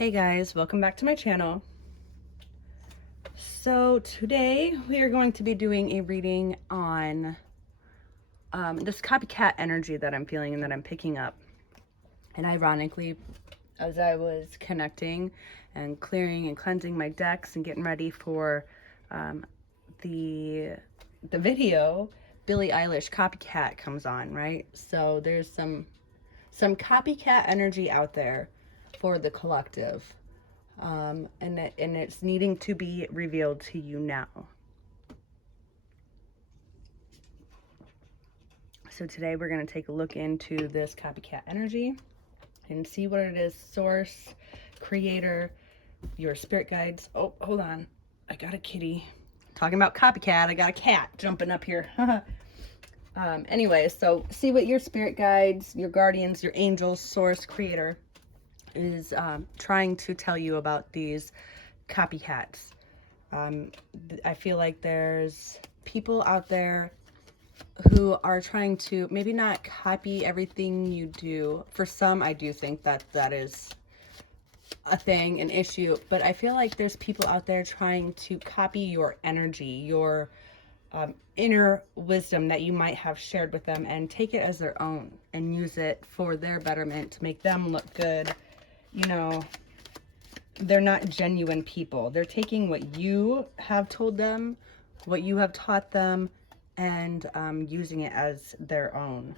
Hey guys, welcome back to my channel. So today we are going to be doing a reading on this copycat energy that I'm feeling and that I'm picking up. And ironically, as I was connecting and clearing and cleansing my decks and getting ready for the video, Billie Eilish Copycat comes on, right? So there's some copycat energy out there for the collective. And it's needing to be revealed to you now. So today we're going to take a look into this copycat energy and see what it is. Source, creator, your spirit guides. Oh, hold on. I got a kitty. Talking about copycat, I got a cat jumping up here. Anyway, so see what your spirit guides, your guardians, your angels, source, creator is trying to tell you about these copycats. I feel like there's people out there who are trying to maybe not copy everything you do. For some, I do think that that is a thing, an issue, but I feel like there's people out there trying to copy your energy, your inner wisdom that you might have shared with them and take it as their own and use it for their betterment to make them look good. You know, they're not genuine people. They're taking what you have told them, what you have taught them, and using it as their own.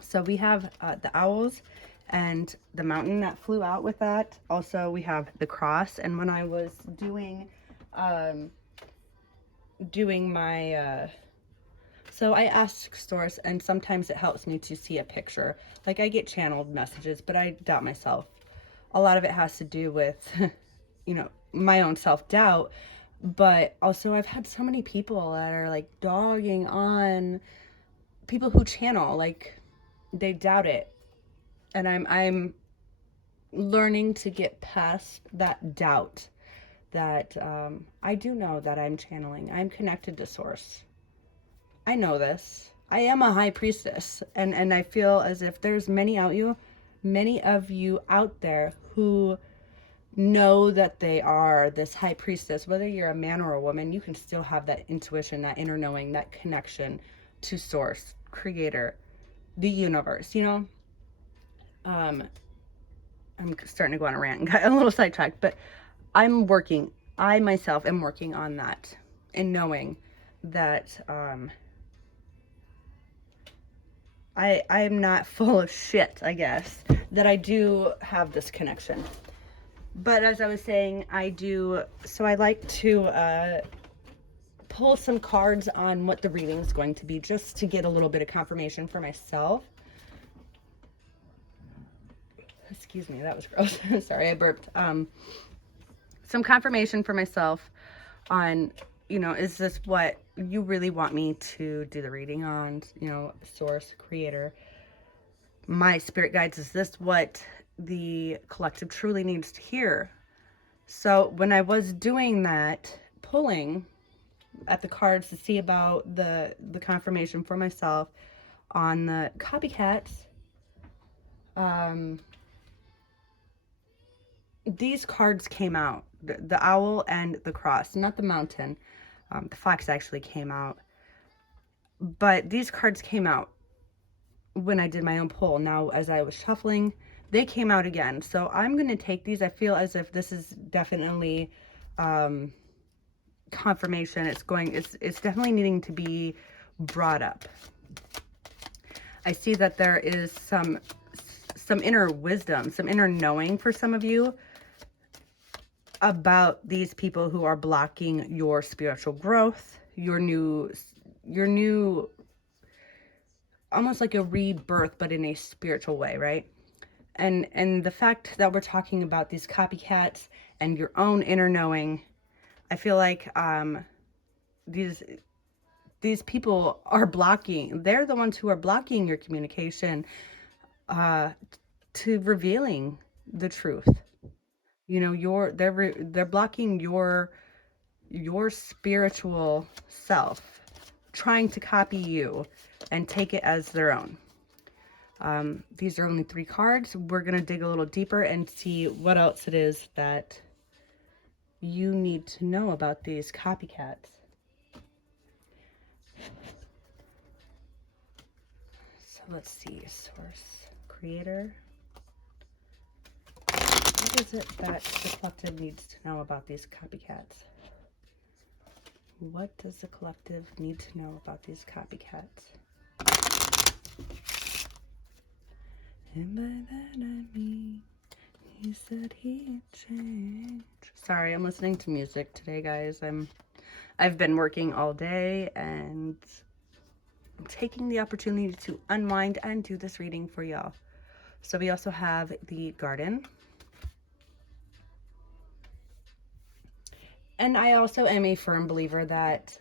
So we have the owls and the mountain that flew out with that. Also, we have the cross. And when I was doing my so I ask Source, and sometimes it helps me to see a picture. Like I get channeled messages, but I doubt myself. A lot of it has to do with, you know, my own self-doubt. But also I've had so many people that are like dogging on people who channel, like they doubt it. And I'm learning to get past that doubt that I do know that I'm channeling. I'm connected to Source. I know this. I am a high priestess, and I feel as if there's many of you out there who know that they are this high priestess. Whether you're a man or a woman, you can still have that intuition, that inner knowing, that connection to Source, creator, the universe, you know. I'm starting to go on a rant and got a little sidetracked, but I myself am working on that and knowing that I am not full of shit, I guess, that I do have this connection. But as I was saying, I like to pull some cards on what the reading is going to be, just to get a little bit of confirmation for myself. Excuse me, that was gross. Sorry, I burped. Some confirmation for myself on, you know, is this what you really want me to do the reading on? You know, Source, creator, my spirit guides, is this what the collective truly needs to hear? So when I was doing that, pulling at the cards to see about the confirmation for myself on the copycats, these cards came out, the owl and the cross, not the mountain. The fox actually came out, but these cards came out when I did my own pull. Now, as I was shuffling, they came out again. So I'm going to take these. I feel as if this is definitely confirmation. It's definitely needing to be brought up. I see that there is some inner wisdom, some inner knowing for some of you about these people who are blocking your spiritual growth, your new almost like a rebirth, but in a spiritual way, right? And the fact that we're talking about these copycats and your own inner knowing, I feel like these people are blocking. They're the ones who are blocking your communication to revealing the truth. You know, they're blocking your spiritual self, trying to copy you and take it as their own. These are only 3 cards. We're going to dig a little deeper and see what else it is that you need to know about these copycats. So let's see, source, creator. What is it that the collective needs to know about these copycats? What does the collective need to know about these copycats? And by that I mean, he said he'd change. Sorry, I'm listening to music today, guys. I've been working all day and I'm taking the opportunity to unwind and do this reading for y'all. So we also have the garden. And I also am a firm believer that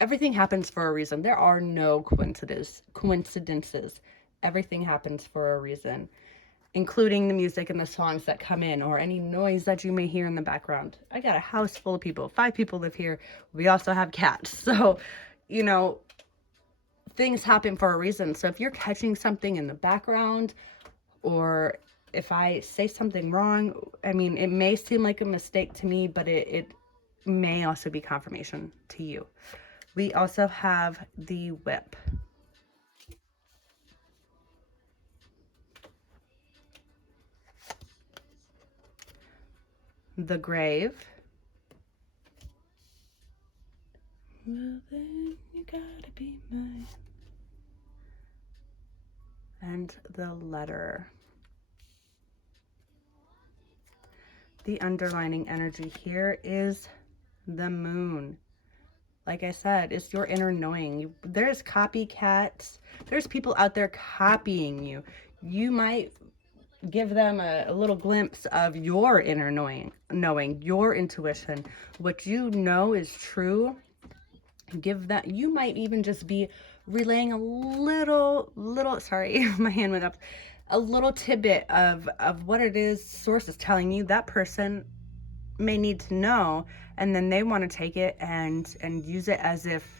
everything happens for a reason. There are no coincidences. Everything happens for a reason, including the music and the songs that come in or any noise that you may hear in the background. I got a house full of people. 5 people live here. We also have cats. So, you know, things happen for a reason. So if you're catching something in the background, or if I say something wrong, I mean, it may seem like a mistake to me, but it may also be confirmation to you. We also have the whip. The grave. Well, then you gotta be mine. And the letter. The underlining energy here is the moon. Like I said, it's your inner knowing. There's copycats. There's people out there copying you. You might give them a little glimpse of your inner knowing, your intuition, what you know is true. Give that. You might even just be relaying a little, sorry, my hand went up, a little tidbit of what it is source is telling you that person may need to know, and then they want to take it and use it as if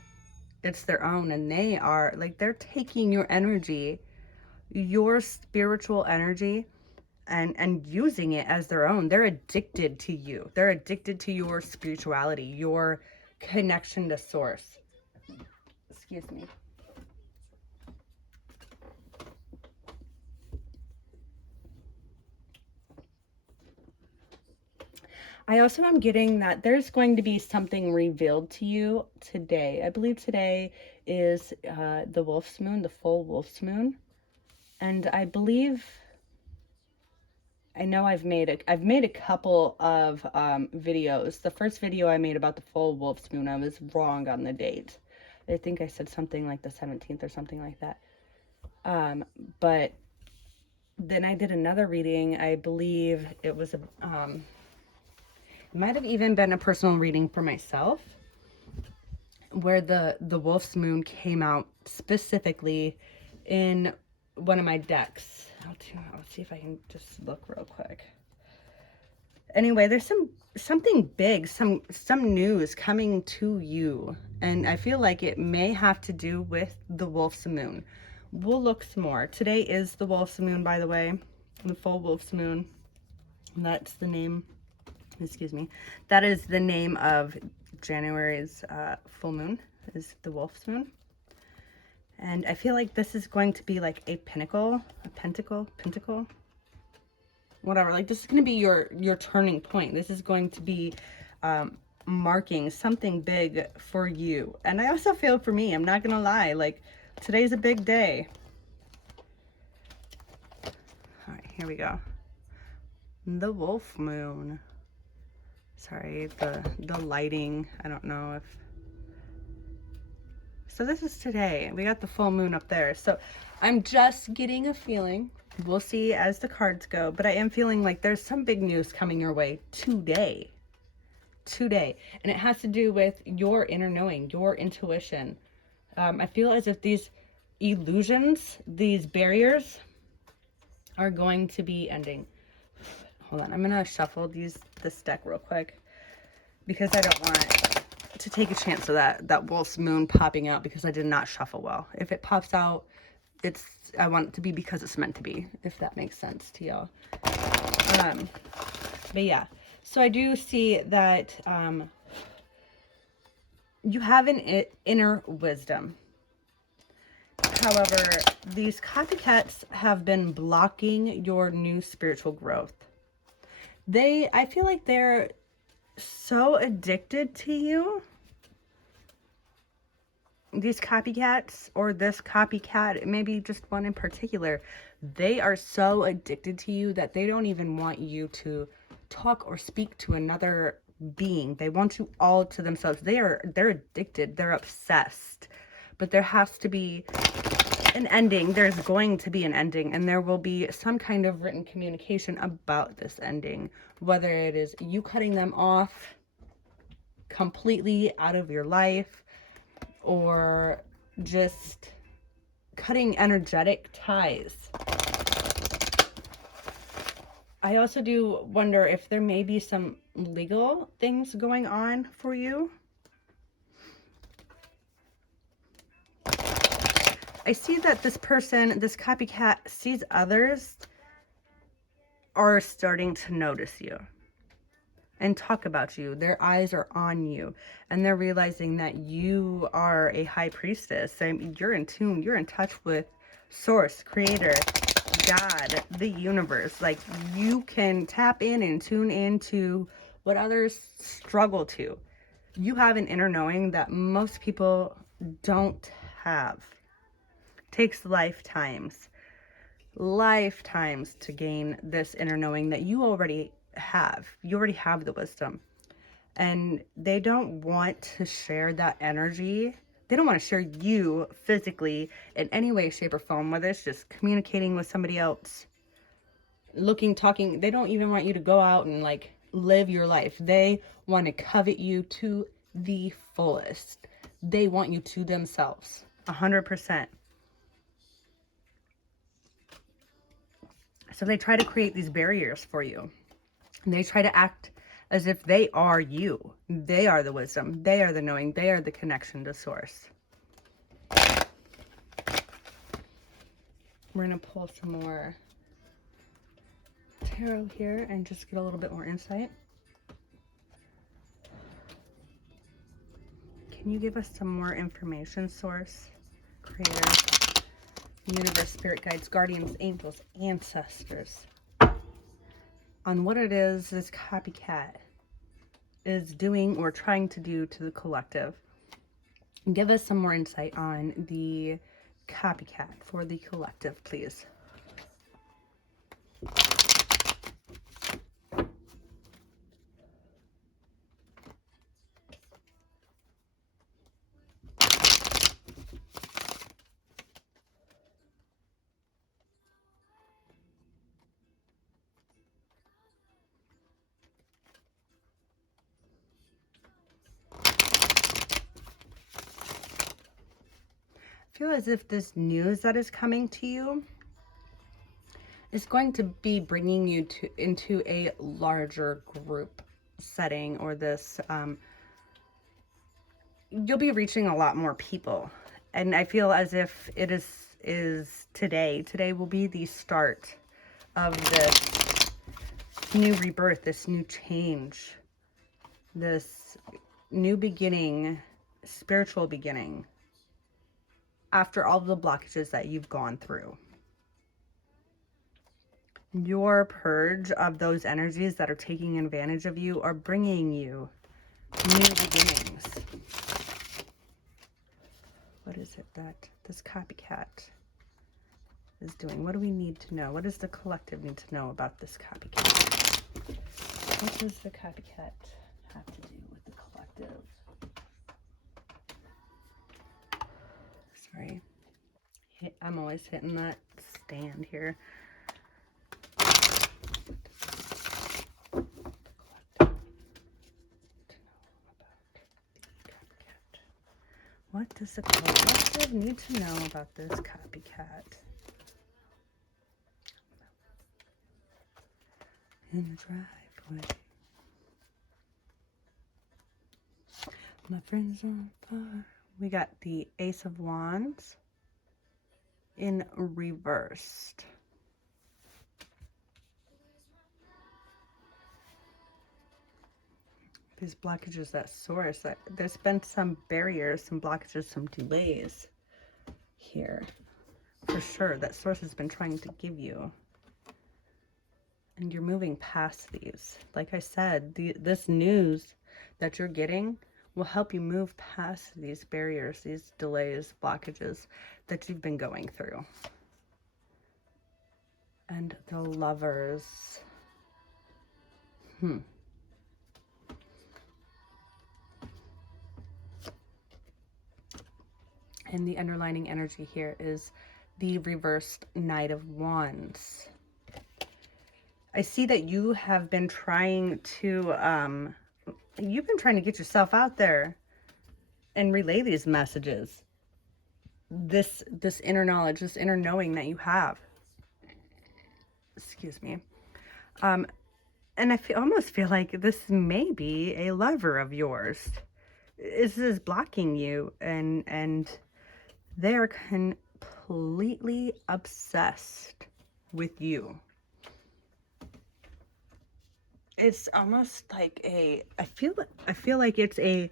it's their own, and they are like, they're taking your energy, your spiritual energy, and using it as their own. They're addicted to you. They're addicted to your spirituality, your connection to source. Excuse me. I also am getting that there's going to be something revealed to you today. I believe today is the wolf's moon, the full wolf's moon. And I believe, I know I've made a couple of videos. The first video I made about the full wolf's moon, I was wrong on the date. I think I said something like the 17th or something like that. But then I did another reading. I believe it was a it might have even been a personal reading for myself, where the wolf's moon came out specifically in one of my decks. I'll see if I can just look real quick. Anyway, there's something big, some news coming to you, and I feel like it may have to do with the wolf's moon. We'll look some more. Today is the wolf's moon, by the way, the full wolf's moon. That's the name. Excuse me. That is the name of January's full moon, is the wolf's moon. And I feel like this is going to be like a pentacle, whatever. Like, this is going to be your turning point. This is going to be marking something big for you. And I also feel for me, I'm not going to lie, like, today's a big day. All right, here we go. The wolf moon. Sorry, the lighting, I don't know if... So this is today. We got the full moon up there. So I'm just getting a feeling. We'll see as the cards go. But I am feeling like there's some big news coming your way today. Today. And it has to do with your inner knowing, your intuition. I feel as if these illusions, these barriers, are going to be ending. Hold on, I'm gonna shuffle this deck real quick because I don't want to take a chance of that wolf's moon popping out because I did not shuffle well. If it pops out, I want it to be because it's meant to be, if that makes sense to y'all. But yeah, so I do see that you have an inner wisdom. However, these copycats have been blocking your new spiritual growth. I feel like they're so addicted to you. These copycats, or this copycat, maybe just one in particular, they are so addicted to you that they don't even want you to talk or speak to another being. They want you all to themselves. They're addicted. They're obsessed. But there has to be an ending. There's going to be an ending, and there will be some kind of written communication about this ending, whether it is you cutting them off completely out of your life, or just cutting energetic ties. I also do wonder if there may be some legal things going on for you. I see that this person, this copycat, sees others are starting to notice you and talk about you. Their eyes are on you, and they're realizing that you are a high priestess. And you're in tune, you're in touch with Source, Creator, God, the universe. Like, you can tap in and tune into what others struggle to. You have an inner knowing that most people don't have. It takes lifetimes to gain this inner knowing that you already have. You already have the wisdom. And they don't want to share that energy. They don't want to share you physically in any way, shape, or form, whether it's just communicating with somebody else, looking, talking. They don't even want you to go out and like live your life. They want to covet you to the fullest. They want you to themselves, 100%. So they try to create these barriers for you. And they try to act as if they are you. They are the wisdom. They are the knowing. They are the connection to Source. We're going to pull some more tarot here and just get a little bit more insight. Can you give us some more information, Source, Creator, Universe, Spirit Guides, Guardians, Angels, Ancestors, on what it is this copycat is doing or trying to do to the collective? Give us some more insight on the copycat for the collective, please. I feel as if this news that is coming to you is going to be bringing you into a larger group setting, or this you'll be reaching a lot more people. And I feel as if it is today will be the start of this new rebirth, this new change, this new beginning, spiritual beginning, after all the blockages that you've gone through. Your purge of those energies that are taking advantage of you are bringing you new beginnings. What is it that this copycat is doing? What do we need to know? What does the collective need to know about this copycat? What does the copycat have to do with the collective? Sorry. I'm always hitting that stand here. What does the collective need to know about this copycat? In the driveway. My friends on fire. We got the Ace of Wands in reversed. These blockages at source, there's been some barriers, some blockages, some delays here. For sure, that source has been trying to give you. And you're moving past these. Like I said, this news that you're getting will help you move past these barriers, these delays, blockages that you've been going through. And the Lovers. And the underlining energy here is the reversed Knight of Wands. I see that you have been trying to, get yourself out there and relay these messages. This inner knowledge, this inner knowing that you have. Excuse me. And I almost feel like this may be a lover of yours. This is blocking you, and they're completely obsessed with you. It's almost like I feel like it's a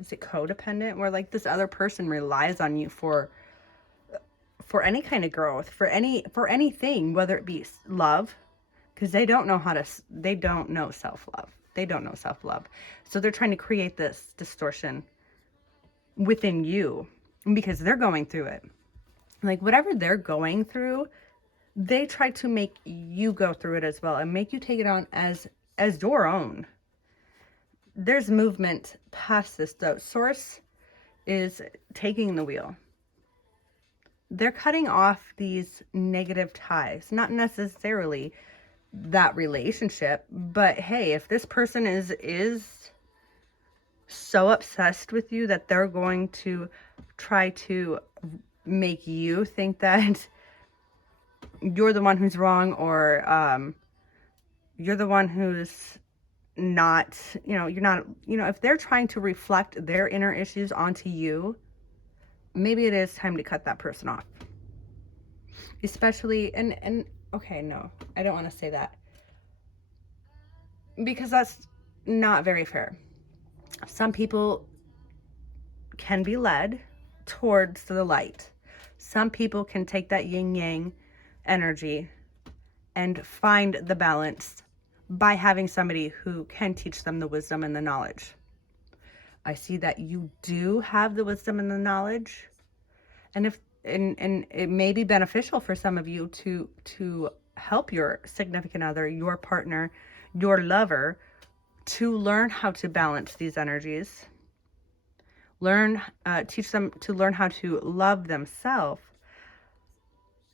is it codependent, where like this other person relies on you for any kind of growth, for anything, whether it be love, because they don't know self-love. They don't know self-love. So they're trying to create this distortion within you because they're going through it. Like whatever they're going through, they try to make you go through it as well and make you take it on as your own. There's movement past this though. Source is taking the wheel. They're cutting off these negative ties, not necessarily that relationship, but hey, if this person is so obsessed with you that they're going to try to make you think that you're the one who's wrong, or you're the one who's not, you're not, if they're trying to reflect their inner issues onto you, maybe it is time to cut that person off. Especially, and okay, no, I don't want to say that, because that's not very fair. Some people can be led towards the light. Some people can take that yin-yang energy and find the balance by having somebody who can teach them the wisdom and the knowledge. I see that you do have the wisdom and the knowledge, and it may be beneficial for some of you to help your significant other, your partner, your lover, to learn how to balance these energies. Teach them to learn how to love themselves.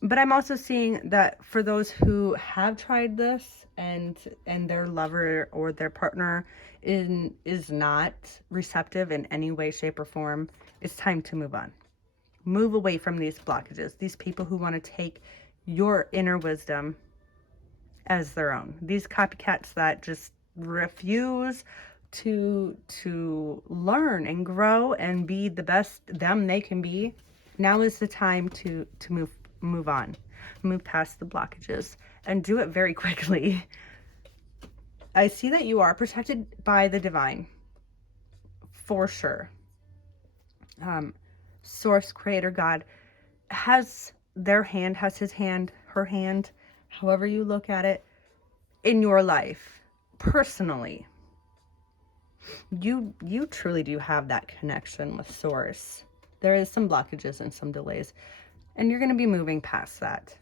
But I'm also seeing that for those who have tried this and their lover or their partner is not receptive in any way, shape, or form, it's time to move on. Move away from these blockages, these people who want to take your inner wisdom as their own. These copycats that just refuse to learn and grow and be the best them they can be. Now is the time to move on, move past the blockages, and do it very quickly. I see that you are protected by the divine, for sure. Source, creator, God has their hand, has his hand, her hand, however you look at it, in your life personally. You truly do have that connection with source. There is some blockages and some delays, and you're going to be moving past that.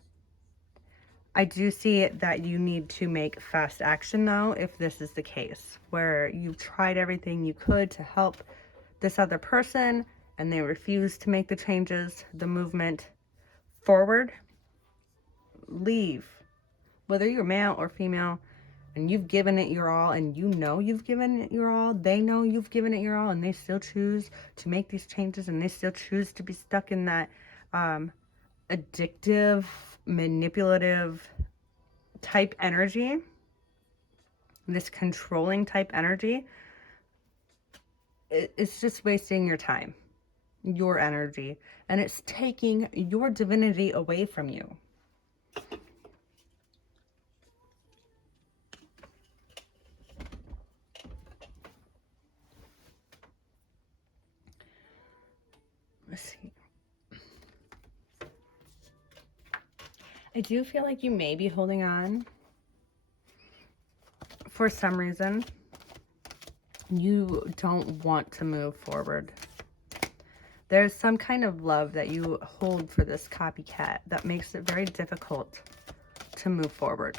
I do see that you need to make fast action though, if this is the case, where you've tried everything you could to help this other person and they refuse to make the changes, the movement forward. Leave. Whether you're male or female and you've given it your all, and you've given it your all, they know you've given it your all, and they still choose to make these changes, and they still choose to be stuck in that addictive, manipulative type energy, this controlling type energy, it's just wasting your time, your energy, and it's taking your divinity away from you. Let's see. I do feel like you may be holding on for some reason. You don't want to move forward. There's some kind of love that you hold for this copycat that makes it very difficult to move forward.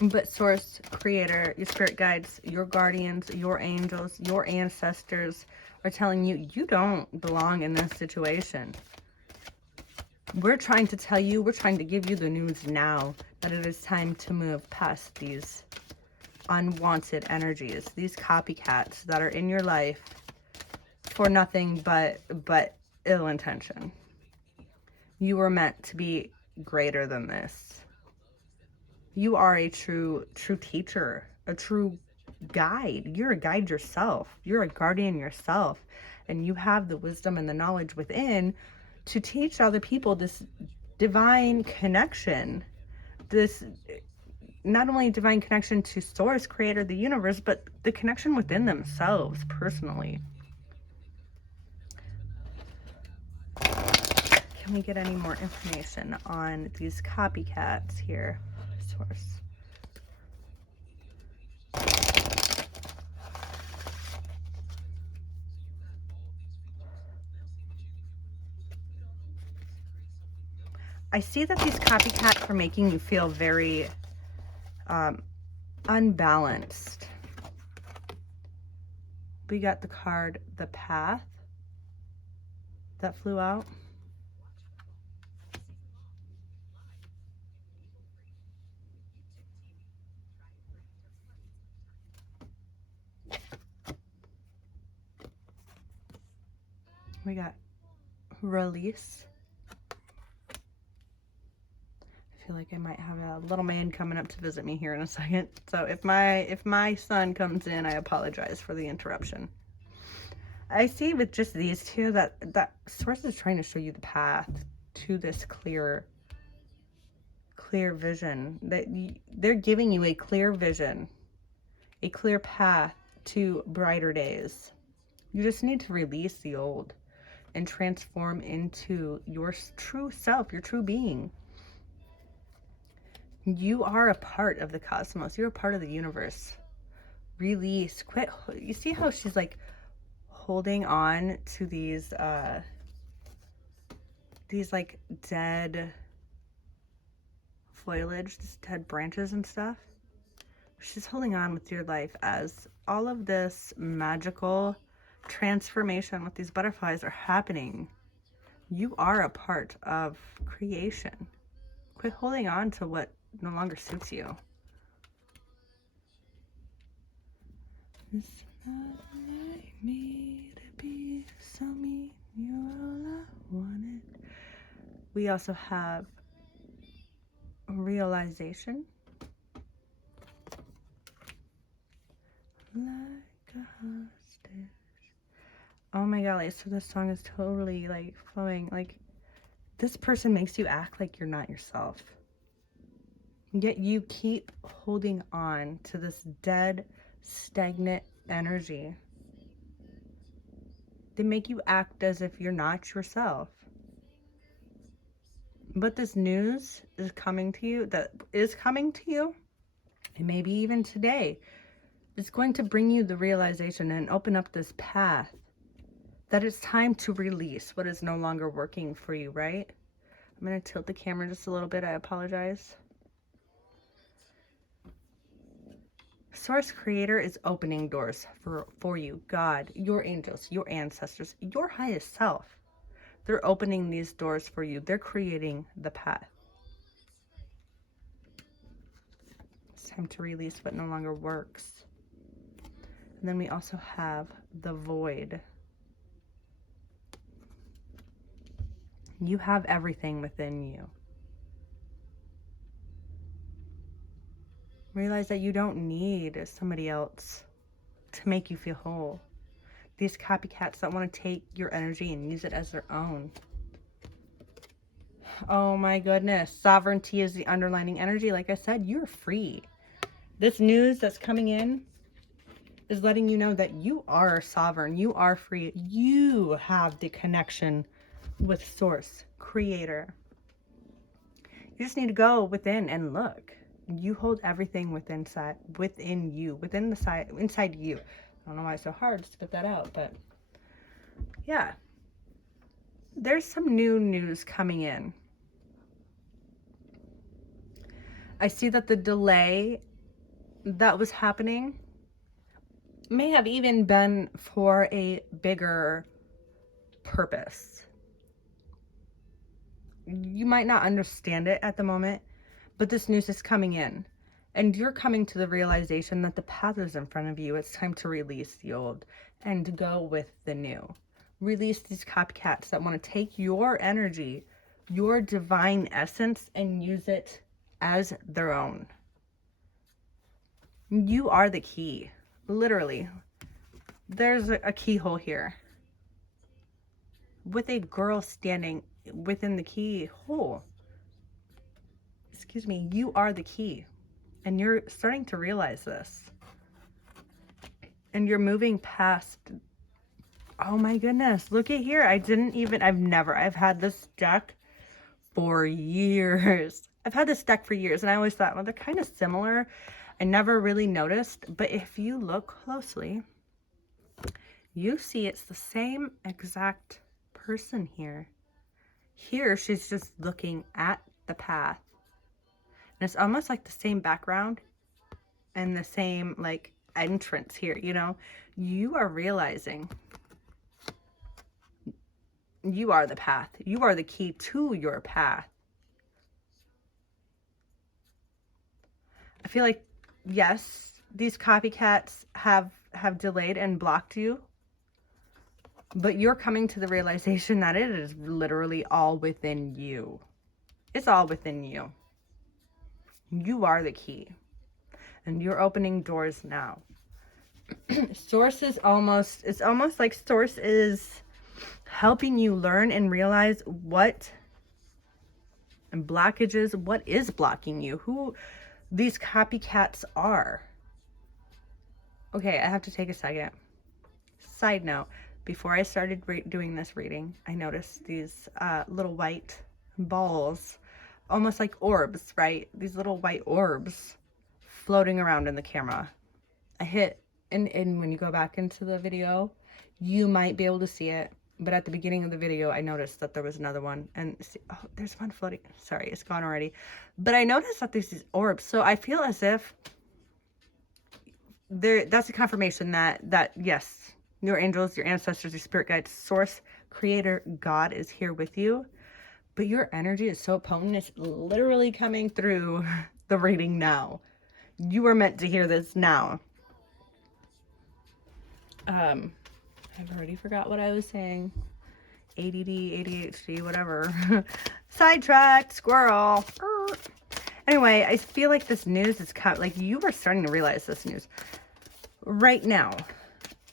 But source, creator, your spirit guides, your guardians, your angels, your ancestors are telling you, you don't belong in this situation. We're trying to tell you, we're trying to give you the news now that it is time to move past these unwanted energies, these copycats that are in your life for nothing but ill intention. You were meant to be greater than this. You are a true teacher, a true guide. You're a guide yourself. You're a guardian yourself. And you have the wisdom and the knowledge within to teach other people this divine connection. This not only divine connection to source, creator, the universe, but the connection within themselves personally. Can we get any more information on these copycats here? Source. I see that these copycats are making you feel very unbalanced. We got the card, the Path, that flew out. We got Release. I feel like I might have a little man coming up to visit me here in a second. So if my son comes in, I apologize for the interruption. I see with just these two that source is trying to show you the path to this clear vision. That they're giving you a clear vision, a clear path to brighter days. You just need to release the old and transform into your true self, your true being. You are a part of the cosmos. You're a part of the universe. Release. Quit. You see how she's like holding on to these like dead foliage, these dead branches and stuff? She's holding on with your life as all of this magical transformation with these butterflies are happening. You are a part of creation. Quit holding on to what no longer suits you. It's not like me to be so mean, you're all I wanted. We also have Realization. Like a hostage. Oh my god, so this song is totally like flowing. Like, this person makes you act like you're not yourself. Yet you keep holding on to this dead, stagnant energy. They make you act as if you're not yourself. But this news is coming to you, and maybe even today, it's going to bring you the realization and open up this path that it's time to release what is no longer working for you, right? I'm going to tilt the camera just a little bit. I apologize. Source Creator is opening doors for you. God, your angels, your ancestors, your highest self. They're opening these doors for you. They're creating the path. It's time to release what no longer works. And then we also have the Void. You have everything within you. Realize that you don't need somebody else to make you feel whole. These copycats that want to take your energy and use it as their own. Oh my goodness. Sovereignty is the underlining energy. Like I said, you're free. This news that's coming in is letting you know that you are sovereign. You are free. You have the connection with Source, Creator. You just need to go within and look. You hold everything within you, inside you. I don't know why it's so hard to spit that out, but yeah. There's some new news coming in. I see that the delay that was happening may have even been for a bigger purpose. You might not understand it at the moment, but this news is coming in. And you're coming to the realization that the path is in front of you. It's time to release the old and to go with the new. Release these copycats that want to take your energy, your divine essence, and use it as their own. You are the key. Literally. There's a keyhole here with a girl standing within the keyhole. Excuse me. You are the key. And you're starting to realize this. And you're moving past. Oh my goodness. Look at here. I've had this deck for years. I've had this deck for years. And I always thought, well, they're kind of similar. I never really noticed. But if you look closely, you see it's the same exact person here. Here, she's just looking at the path. And it's almost like the same background and the same like entrance here, you know. You are realizing you are the path. You are the key to your path. I feel like, yes, these copycats have delayed and blocked you. But you're coming to the realization that it is literally all within you. It's all within you. You are the key. And you're opening doors now. Source is it's almost like Source is helping you learn and realize what blockages, what is blocking you, who these copycats are. Okay, I have to take a second. Side note, before I started doing this reading, I noticed these little white balls, almost like orbs, right? These little white orbs floating around in the camera. I hit, and when you go back into the video, you might be able to see it. But at the beginning of the video, I noticed that there was another one. And see, oh, there's one floating. Sorry, it's gone already. But I noticed that there's these orbs. So I feel as if that's a confirmation that yes, your angels, your ancestors, your spirit guides, Source, Creator, God is here with you. But your energy is so potent, it's literally coming through the reading now. You are meant to hear this now. I've already forgot what I was saying. ADD, ADHD, whatever. Sidetracked, squirrel. Anyway, I feel like this news is like you are starting to realize this news right now.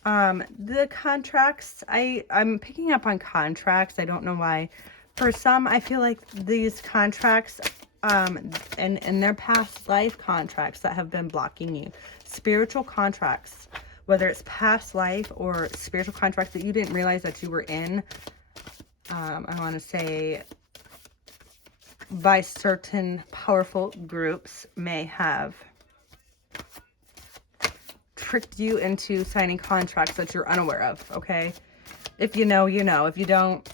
The contracts, I'm picking up on contracts. I don't know why. For some, I feel like these contracts, and their past life contracts that have been blocking you, spiritual contracts, whether it's past life or spiritual contracts that you didn't realize that you were in, I want to say by certain powerful groups may have tricked you into signing contracts that you're unaware of, okay? If you know, you know. If you don't,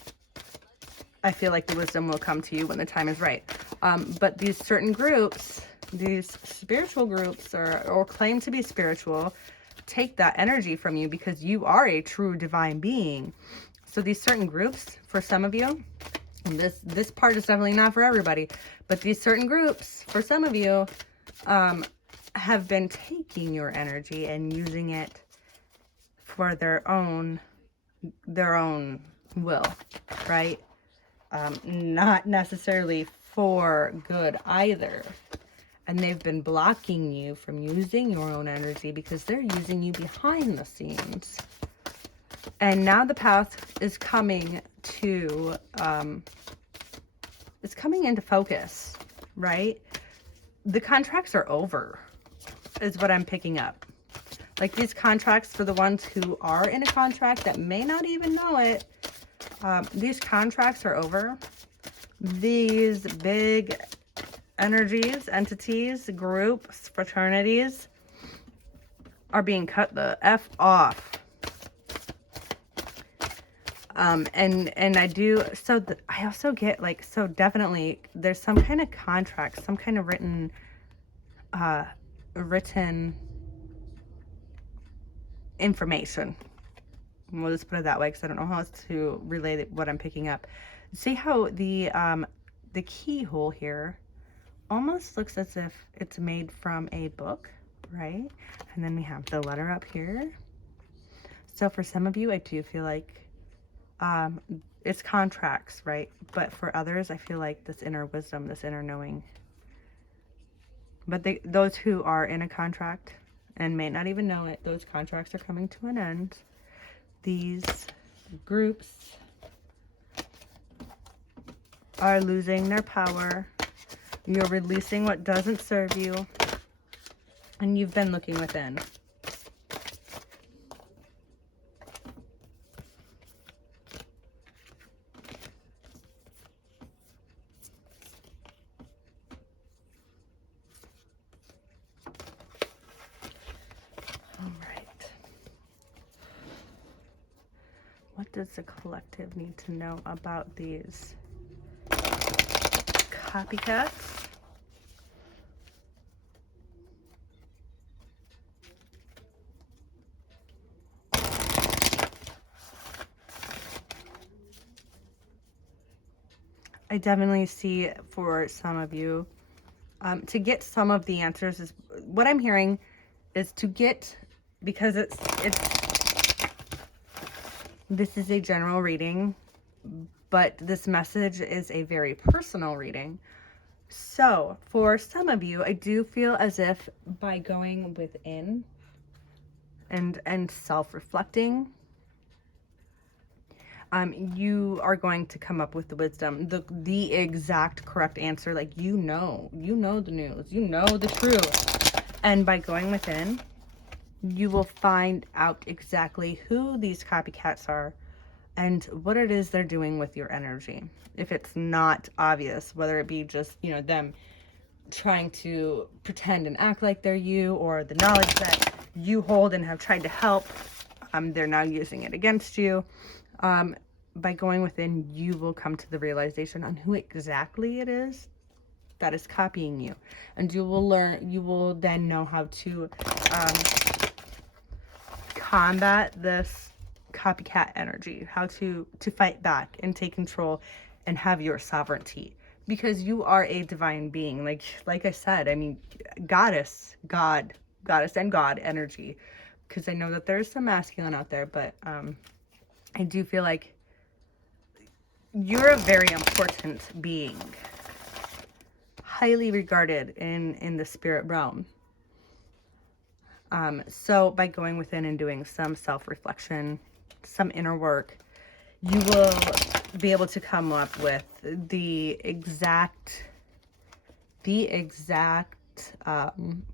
I feel like the wisdom will come to you when the time is right. But these certain groups, these spiritual groups or claim to be spiritual, take that energy from you because you are a true divine being. So these certain groups, for some of you, and this part is definitely not for everybody, but these certain groups, for some of you, have been taking your energy and using it for their own will, right? not necessarily for good either. And they've been blocking you from using your own energy because they're using you behind the scenes. And now the path is coming to, it's coming into focus, right? The contracts are over, is what I'm picking up. Like these contracts, for the ones who are in a contract that may not even know it, these contracts are over. These big energies, entities, groups, fraternities are being cut the F off. And I do, so I also get like, so definitely there's some kind of contract, some kind of written information. We'll just put it that way because I don't know how else to relay what I'm picking up. See how the keyhole here almost looks as if it's made from a book, right? And then we have the letter up here. So for some of you, I do feel like it's contracts, right? But for others, I feel like this inner wisdom, this inner knowing. But those who are in a contract and may not even know it, those contracts are coming to an end. These groups are losing their power. You're releasing what doesn't serve you. And you've been looking within. All right. What does the collective need to know about these copycats? I definitely see for some of you, to get some of the answers is what I'm hearing is to get, because this is a general reading, but this message is a very personal reading. So for some of you, I do feel as if by going within and self-reflecting, you are going to come up with the wisdom, the exact correct answer. Like, you know the news, you know the truth. And by going within, you will find out exactly who these copycats are and what it is they're doing with your energy. If it's not obvious, whether it be just, you know, them trying to pretend and act like they're you, or the knowledge that you hold and have tried to help, they're now using it against you. By going within, you will come to the realization on who exactly it is that is copying you. And you will then know how to combat this copycat energy, how to fight back and take control and have your sovereignty. Because you are a divine being. Like I said, I mean, goddess and God energy. Because I know that there's some masculine out there, but I do feel like you're a very important being, highly regarded in the spirit realm. So by going within and doing some self-reflection, some inner work, you will be able to come up with the exact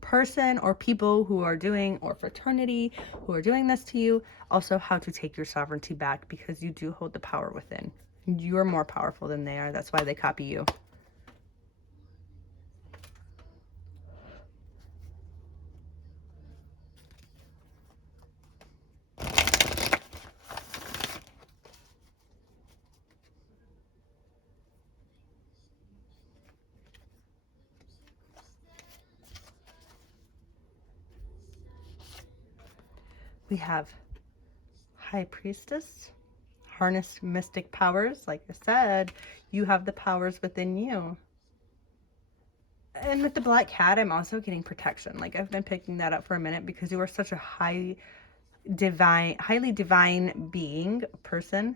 person or people who are doing, or fraternity who are doing this to you. Also, how to take your sovereignty back, because you do hold the power within. You are more powerful than they are. That's why they copy you. We have High Priestess, harness mystic powers. Like I said, you have the powers within you. And with the Black Cat, I'm also getting protection. Like, I've been picking that up for a minute, because you are such a highly divine being, person.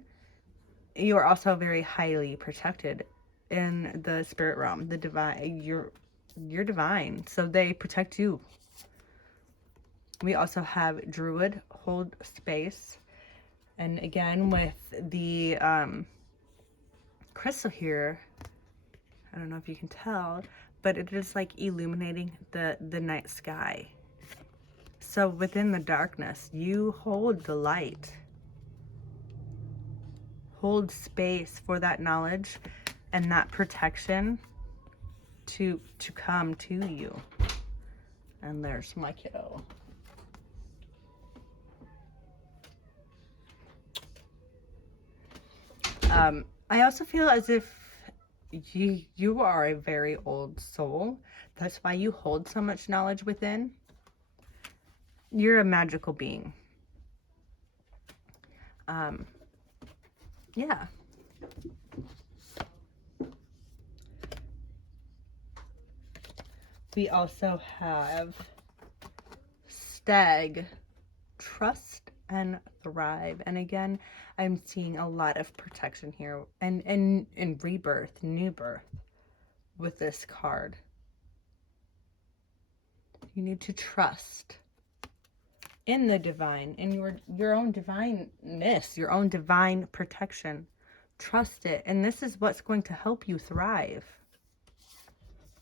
you are also very highly protected in the spirit realm, the divine. You're divine, so they protect you. We also have Druid, hold space. And again, with the crystal here, I don't know if you can tell, but it is like illuminating the night sky. So within the darkness, you hold the light. Hold space for that knowledge and that protection to come to you. And there's my kiddo. I also feel as if you are a very old soul. That's why you hold so much knowledge within. You're a magical being. Yeah. We also have Stag, trust and thrive. And again, I'm seeing a lot of protection here and rebirth, new birth with this card. You need to trust in the divine, in your own divineness, your own divine protection. Trust it, and this is what's going to help you thrive.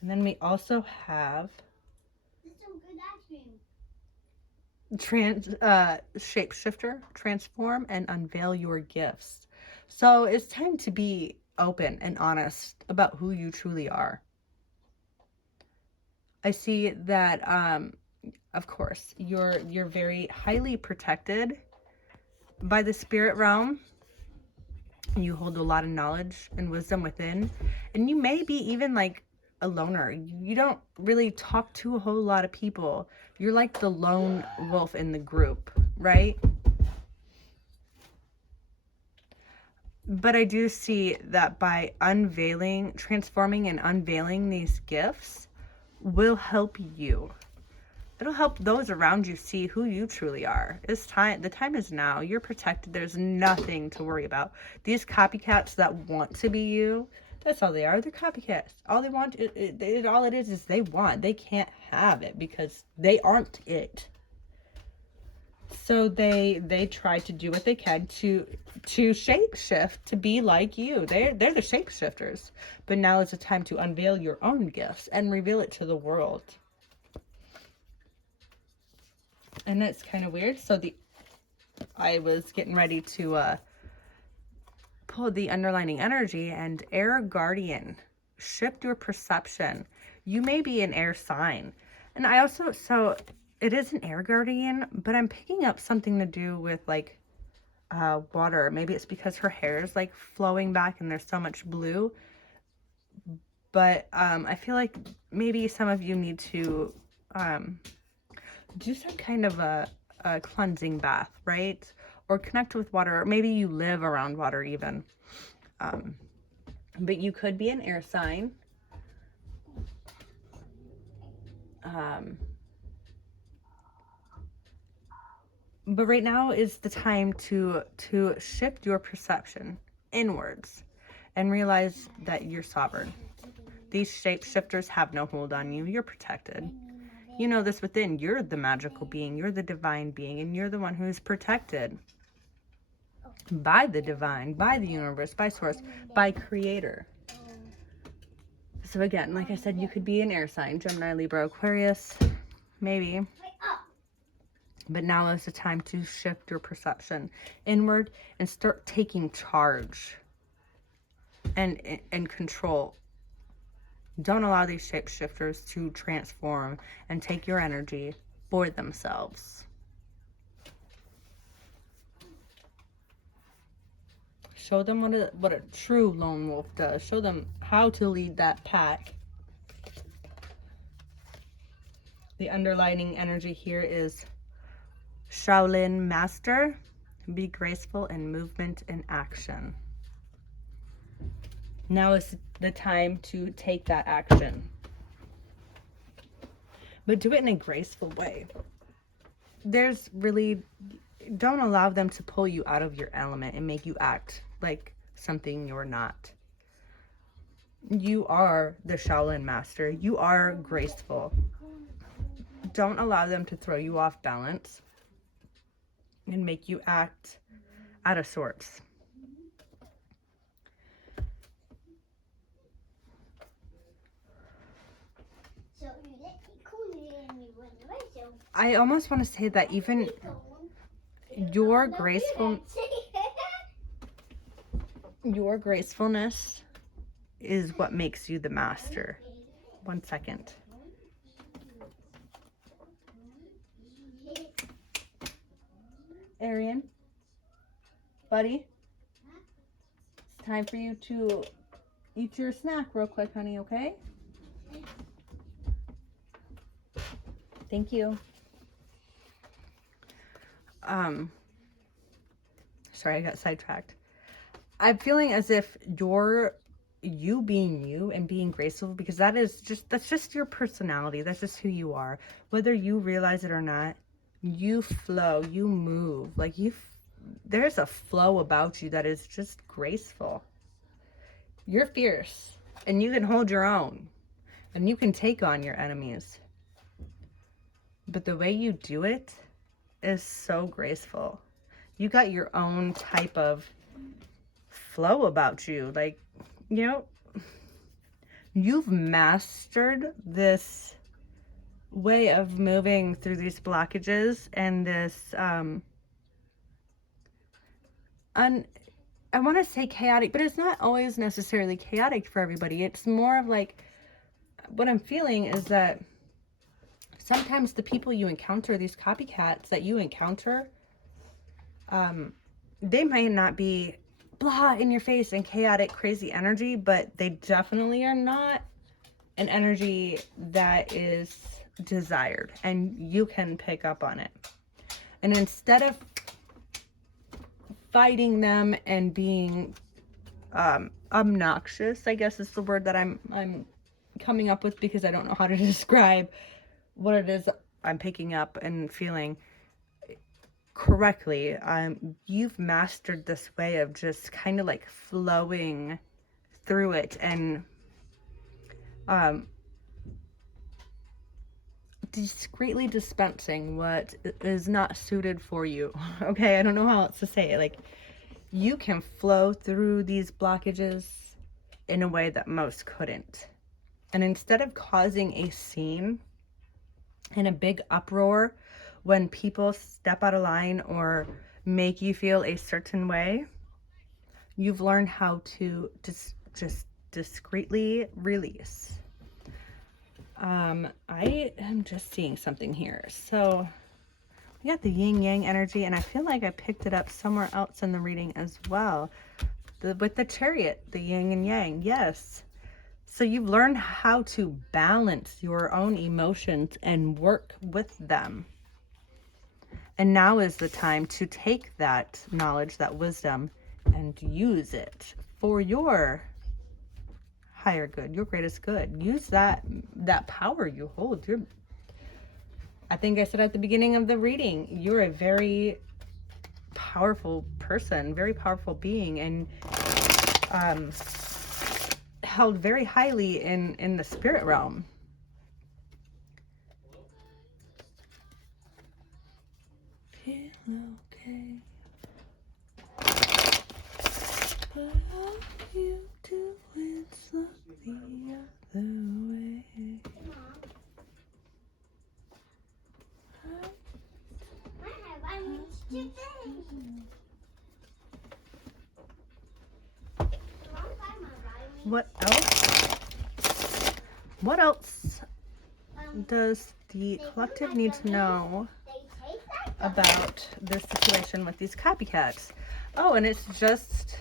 And then we also have shapeshifter, transform and unveil your gifts. So it's time to be open and honest about who you truly are. I see that of course you're very highly protected by the spirit realm. You hold a lot of knowledge and wisdom within, and you may be even like a loner. You don't really talk to a whole lot of people. You're like the lone wolf in the group, right? But I do see that by unveiling, transforming and unveiling these gifts will help you. It'll help those around you see who you truly are. It's time. The time is now. You're protected. There's nothing to worry about. These copycats that want to be you, that's all they are. They're copycats. All they want, all it is they want. They can't have it because they aren't it. So they try to do what they can to shapeshift to be like you. They're the shapeshifters. But now is the time to unveil your own gifts and reveal it to the world. And that's kind of weird. So I was getting ready to pull the underlining energy, and air guardian, shift your perception. You may be an air sign. And I also, so it is an air guardian, but I'm picking up something to do with like water. Maybe it's because her hair is like flowing back and there's so much blue. But I feel like maybe some of you need to do some kind of a cleansing bath, right? Or connect with water, or maybe you live around water even. But you could be an air sign. But right now is the time to shift your perception inwards and realize that you're sovereign. These shapeshifters have no hold on you. You're protected. You know this within. You're the magical being. You're the divine being. And you're the one who's protected by the divine, by the universe, by source, by creator. So again, like I said, you could be an air sign. Gemini, Libra, Aquarius, maybe. But now is the time to shift your perception inward and start taking charge and control. Don't allow these shapeshifters to transform and take your energy for themselves. Show them what a true lone wolf does. Show them how to lead that pack. The underlining energy here is Shaolin Master. Be graceful in movement and action. Now is the time to take that action. But do it in a graceful way. Don't allow them to pull you out of your element and make you act like something you're not. You are the Shaolin master. You are graceful. Don't allow them to throw you off balance and make you act out of sorts. I almost want to say that even your gracefulness is what makes you the master. 1 second. Arian, buddy, it's time for you to eat your snack real quick, honey, okay? Thank you. Sorry, I got sidetracked. I'm feeling as if you being you and being graceful, because that's just your personality. That's just who you are. Whether you realize it or not, you flow, you move. Like there's a flow about you that is just graceful. You're fierce and you can hold your own and you can take on your enemies. But the way you do it is so graceful. You got your own type of flow about you. Like, you know, you've mastered this way of moving through these blockages and this I want to say chaotic, but it's not always necessarily chaotic for everybody. It's more of like, what I'm feeling is that sometimes the people you encounter, these copycats that you encounter, they might not be blah in your face and chaotic, crazy energy, but they definitely are not an energy that is desired, and you can pick up on it. And instead of fighting them and being obnoxious, I guess is the word that I'm coming up with, because I don't know how to describe what it is I'm picking up and feeling correctly. You've mastered this way of just kind of like flowing through it and discreetly dispensing what is not suited for you. Okay, I don't know how else to say it. Like, you can flow through these blockages in a way that most couldn't. And instead of causing a scene and a big uproar when people step out of line or make you feel a certain way, you've learned how to just discreetly release. I am just seeing something here. So we got the yin yang energy, and I feel like I picked it up somewhere else in the reading as well. With the Chariot, the yin and yang, yes. So you've learned how to balance your own emotions and work with them. And now is the time to take that knowledge, that wisdom, and use it for your higher good, your greatest good. Use that power you hold. I think I said at the beginning of the reading, you're a very powerful person, very powerful being, and held very highly in the spirit realm. Feel okay, but all you do is look the other way. What else does the collective need to know about this situation with these copycats? Oh, and it's just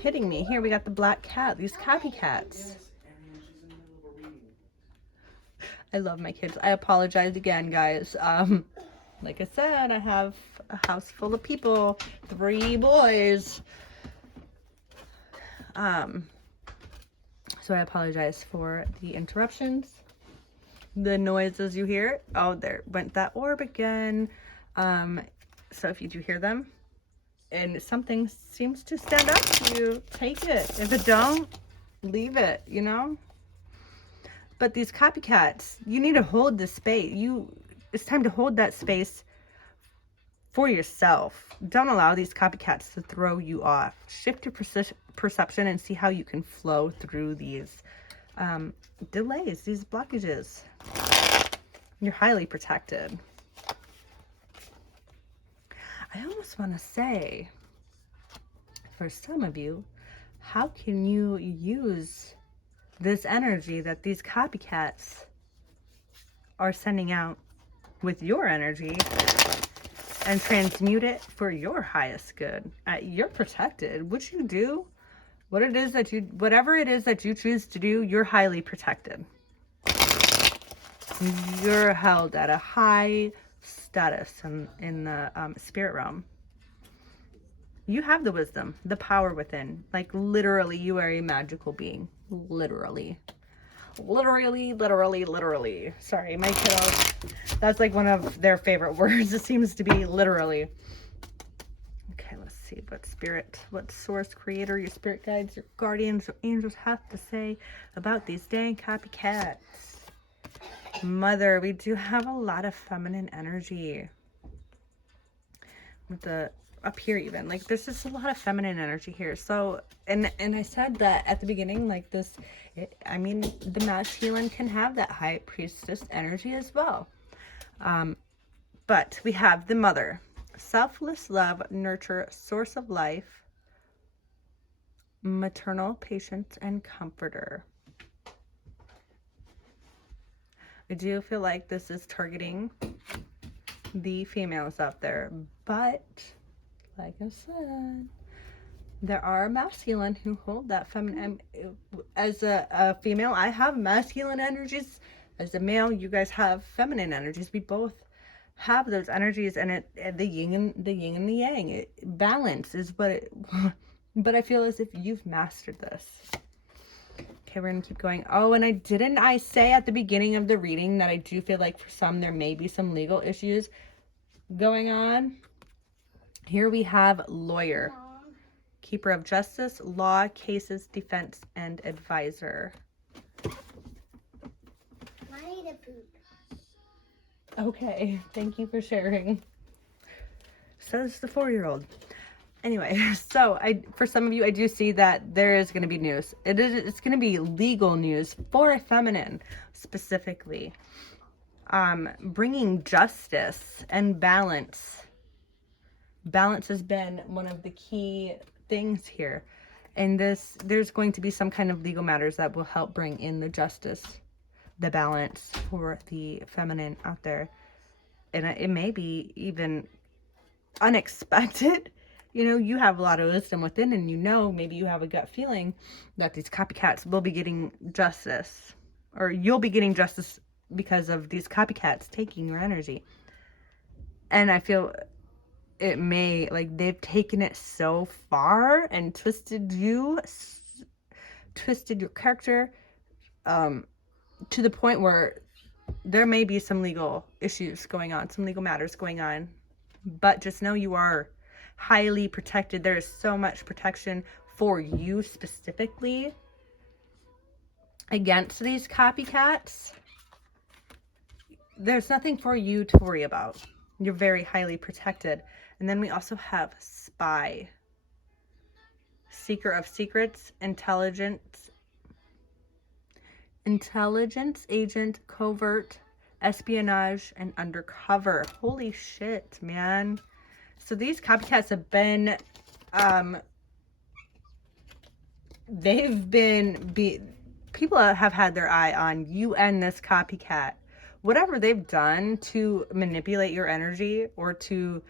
hitting me. Here we got the black cat, these copycats. I love my kids. I apologize again, guys. Like I said, I have a house full of people, 3 boys. So I apologize for the interruptions, the noises you hear. Oh, there went that orb again. So if you do hear them, and something seems to stand up to you, take it. If it don't, leave it, you know? But these copycats, you need to hold the space. It's time to hold that space for yourself. Don't allow these copycats to throw you off. Shift your perception and see how you can flow through these delays, these blockages. You're highly protected. I almost want to say, for some of you, how can you use this energy that these copycats are sending out with your energy and transmute it for your highest good? You're protected. What you do, whatever it is that you choose to do, you're highly protected. You're held at a high status in the spirit realm. You have the wisdom, the power within. Like, literally, you are a magical being. Literally. Literally. Sorry, my kiddos. That's like one of their favorite words. It seems to be literally. Okay, let's see what source, creator, your spirit guides, your guardians, your angels have to say about these dang copycats. Mother, we do have a lot of feminine energy. With the up here even, like, there's just a lot of feminine energy here. So, and I said that at the beginning, like this, I mean, the masculine can have that high priestess energy as well. But we have the mother, selfless love, nurture, source of life, maternal patience, and comforter. I do feel like this is targeting the females out there, but like I said, there are masculine who hold that feminine. As a female, I have masculine energies. As a male, you guys have feminine energies. We both have those energies, and the yin and the yang. Balance is what it. But I feel as if you've mastered this. Okay, we're gonna keep going. Oh, and I say at the beginning of the reading that I do feel like for some there may be some legal issues going on. Here we have lawyer, keeper of justice, law, cases, defense, and advisor. I need a poop. Okay, thank you for sharing. Says the 4-year-old. Anyway, so for some of you, I do see that there is going to be news. It's going to be legal news for feminine specifically. Bringing justice and balance. Balance has been one of the key things here. And there's going to be some kind of legal matters that will help bring in the justice, the balance for the feminine out there. And it may be even unexpected. You know, you have a lot of wisdom within, and you know, maybe you have a gut feeling that these copycats will be getting justice, or you'll be getting justice because of these copycats taking your energy. And I feel it may, like, they've taken it so far and twisted your character to the point where there may be some legal issues going on, some legal matters going on. But just know you are highly protected. There is so much protection for you specifically against these copycats. There's nothing for you to worry about. You're very highly protected. And then we also have spy, seeker of secrets, intelligence agent, covert, espionage, and undercover. Holy shit, man. So these copycats have been, people have had their eye on you and this copycat. Whatever they've done to manipulate your energy or to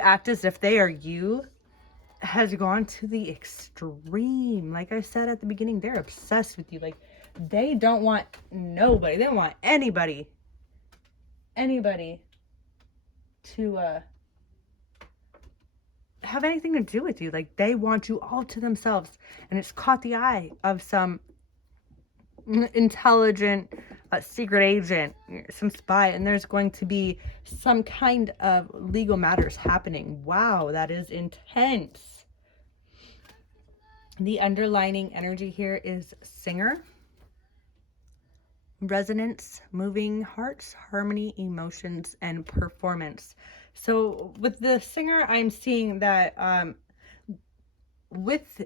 act as if they are you has gone to the extreme. Like I said at the beginning, they're obsessed with you. Like, they don't want nobody. They don't want anybody to have anything to do with you. Like, they want you all to themselves. And it's caught the eye of some intelligent secret agent, some spy, and there's going to be some kind of legal matters happening. Wow, that is intense. The underlining energy here is singer, resonance, moving hearts, harmony, emotions, and performance. So with the singer, I'm seeing that with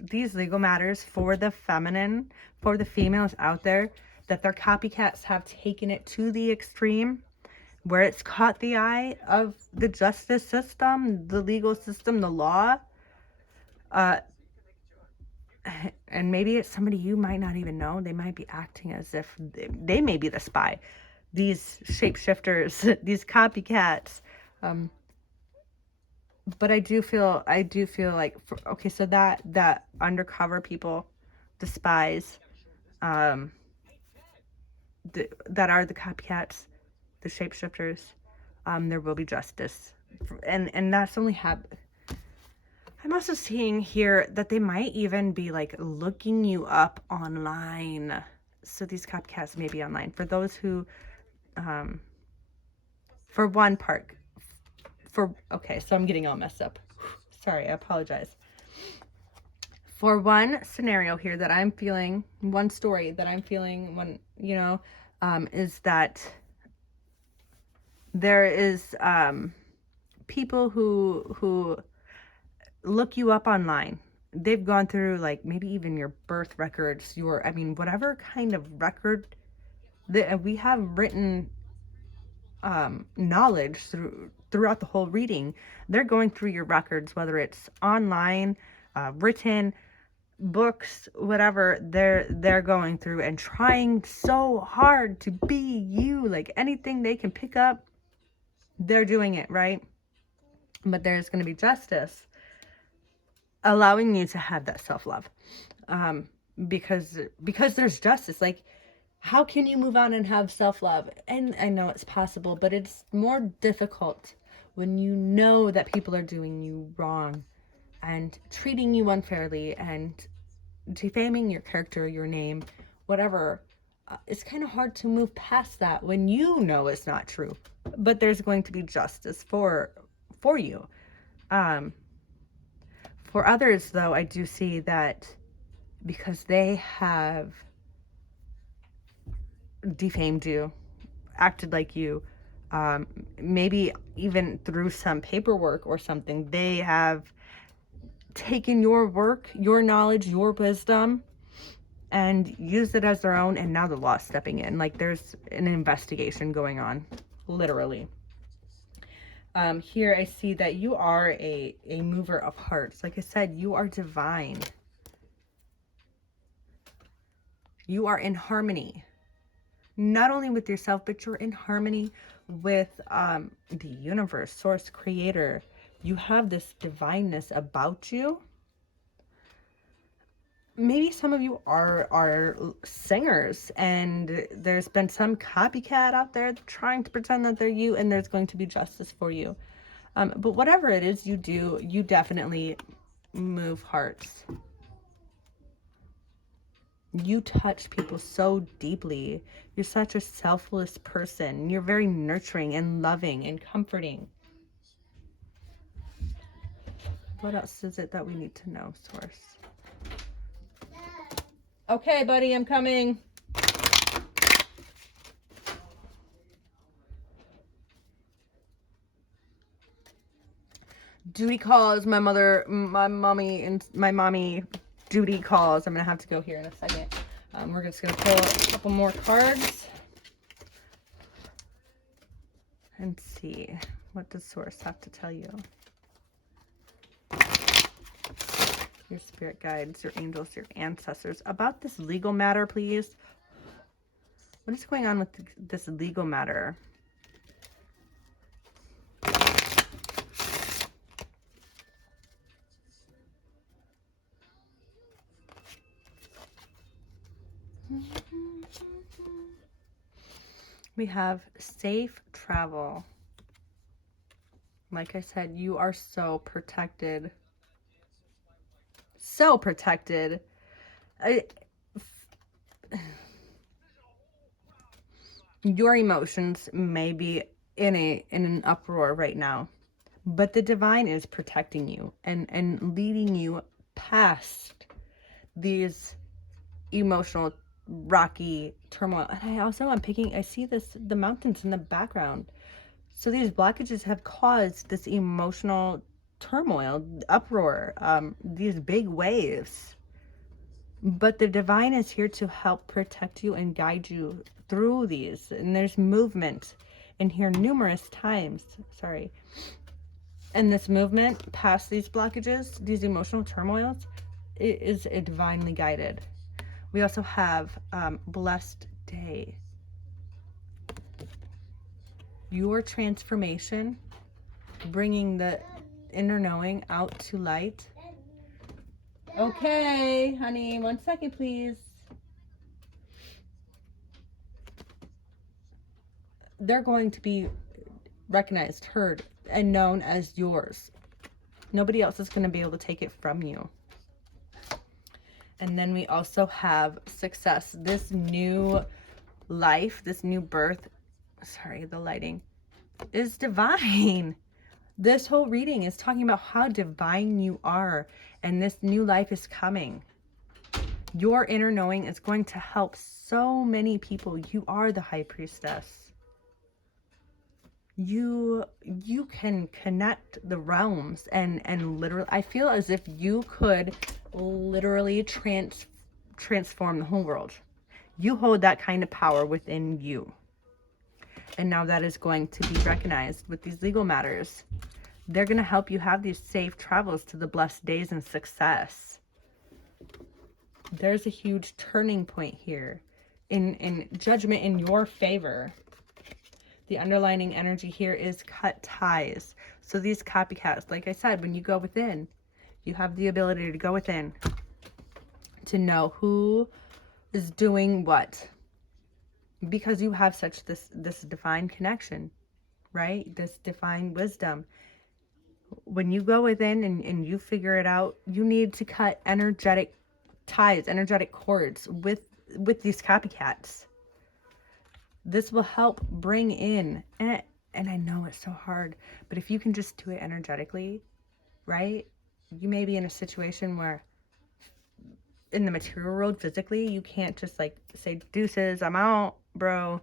these legal matters for the feminine, for the females out there, that their copycats have taken it to the extreme where it's caught the eye of the justice system, the legal system, the law. And maybe it's somebody you might not even know. They might be acting as if they may be the spy. These shapeshifters, these copycats. But I do feel like, okay, so that undercover people, the spies, that are the copycats, the shapeshifters, there will be justice, and that's only I'm also seeing here that they might even be like looking you up online. So these copycats may be online. For those who, for one part, okay, so I'm getting all messed up. Sorry, I apologize. For one scenario here that I'm feeling, one story that I'm feeling, is that there is people who look you up online. They've gone through like maybe even your birth records, whatever kind of record that we have written knowledge throughout the whole reading. They're going through your records, whether it's online, written, books, whatever. They're going through and trying so hard to be you. Like anything they can pick up, they're doing it, right? But there's going to be justice allowing you to have that self-love, because there's justice. Like, how can you move on and have self-love? And I know it's possible, but it's more difficult when you know that people are doing you wrong and treating you unfairly and defaming your character, your name, whatever. It's kind of hard to move past that when you know it's not true, but there's going to be justice for you. For others, though, I do see that because they have defamed you, acted like you, maybe even through some paperwork or something, they have taken your work, your knowledge, your wisdom, and used it as their own, and now the law's stepping in. Like, there's an investigation going on, literally. Here I see that you are a mover of hearts. Like I said, you are divine. You are in harmony, not only with yourself, but you're in harmony with the universe, source, creator. You have this divineness about you. Maybe some of you are singers, and there's been some copycat out there trying to pretend that they're you, and there's going to be justice for you. But whatever it is you do, you definitely move hearts. You touch people so deeply. You're such a selfless person. You're very nurturing and loving and comforting. What else is it that we need to know, Source? Okay, buddy, I'm coming. Duty calls. My mommy duty calls. I'm gonna have to go here in a second. We're just gonna pull a couple more cards and see what does Source have to tell you. Your spirit guides, your angels, your ancestors, about this legal matter, please. What is going on with this legal matter? We have safe travel. Like I said, you are so protected. So protected. Your emotions may be in an uproar right now, but the divine is protecting you and leading you past these emotional rocky turmoil. And I see the mountains in the background. So these blockages have caused this emotional turmoil, uproar, these big waves. But the divine is here to help protect you and guide you through these. And there's movement in here numerous times. Sorry. And this movement past these blockages, these emotional turmoils, it is divinely guided. We also have blessed day. Your transformation, bringing the inner knowing out to light. Okay, honey, 1 second, please. They're going to be recognized, heard, and known as yours. Nobody else is going to be able to take it from you. And then we also have success. This new life, this new birth, sorry, the lighting, is divine. This whole reading is talking about how divine you are, and this new life is coming. Your inner knowing is going to help so many people. You are the high priestess. You can connect the realms and literally, I feel as if you could literally transform the whole world. You hold that kind of power within you. And now that is going to be recognized with these legal matters. They're going to help you have these safe travels to the blessed days and success. There's a huge turning point here in judgment in your favor. The underlining energy here is cut ties. So these copycats, like I said, when you go within, you have the ability to go within to know who is doing what. Because you have such this divine connection, right? This divine wisdom. When you go within and you figure it out, you need to cut energetic ties, energetic cords with these copycats. This will help bring in, and I know it's so hard, but if you can just do it energetically, right? You may be in a situation where in the material world, physically, you can't just like say, deuces, I'm out, bro.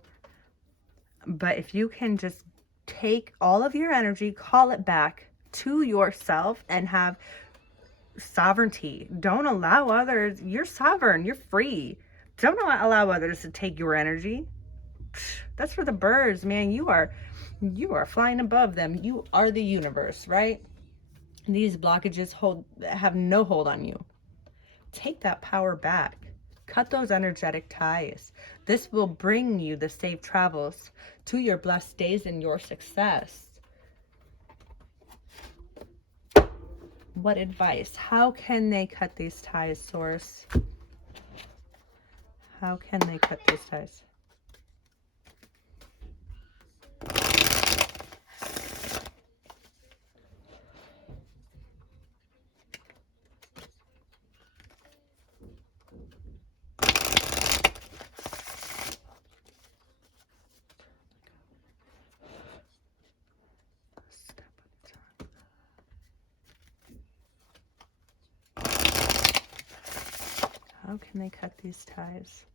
But if you can just take all of your energy, call it back to yourself and have sovereignty. Don't allow others, you're sovereign, you're free. Don't allow others to take your energy. That's for the birds, man. You are flying above them. You are the universe, right? These blockages have no hold on you. Take that power back. Cut those energetic ties. This will bring you the safe travels to your blessed days and your success. What advice? How can they cut these ties, Source? How can they cut these ties? How can they cut these ties?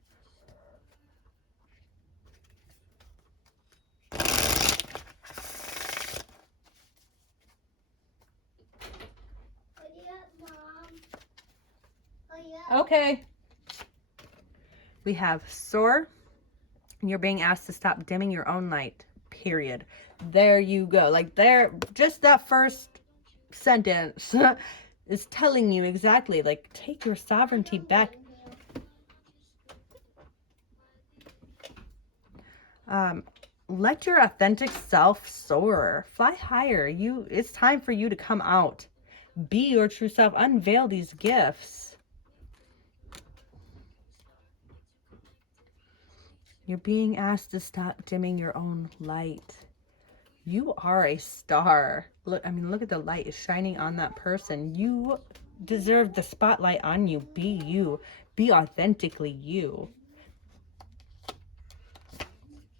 Okay. We have soar. You're being asked to stop dimming your own light. Period. There you go. Like there, just that first sentence is telling you exactly, like, take your sovereignty back. Let your authentic self soar. Fly higher. It's time for you to come out. Be your true self. Unveil these gifts. You're being asked to stop dimming your own light. You are a star. Look at the light is shining on that person. You deserve the spotlight on you. Be you. Be authentically you.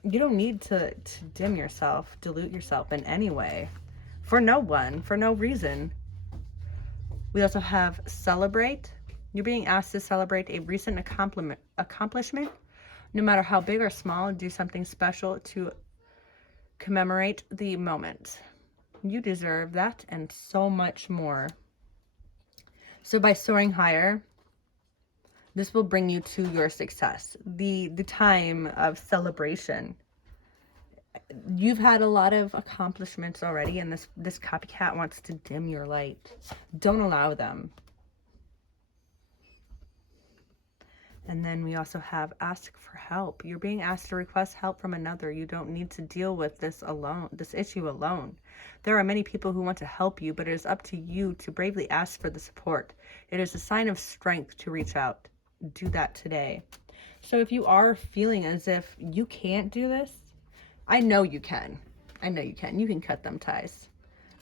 You don't need to dim yourself, dilute yourself in any way. For no one, for no reason. We also have celebrate. You're being asked to celebrate a recent accomplishment. No matter how big or small, do something special to commemorate the moment. You deserve that and so much more. So by soaring higher, this will bring you to your success. The time of celebration. You've had a lot of accomplishments already, and this copycat wants to dim your light. Don't allow them. And then we also have ask for help. You're being asked to request help from another. You don't need to deal with this alone, this issue alone. There are many people who want to help you, but it is up to you to bravely ask for the support. It is a sign of strength to reach out. Do that today. So if you are feeling as if you can't do this, I know you can. I know you can. You can cut them ties.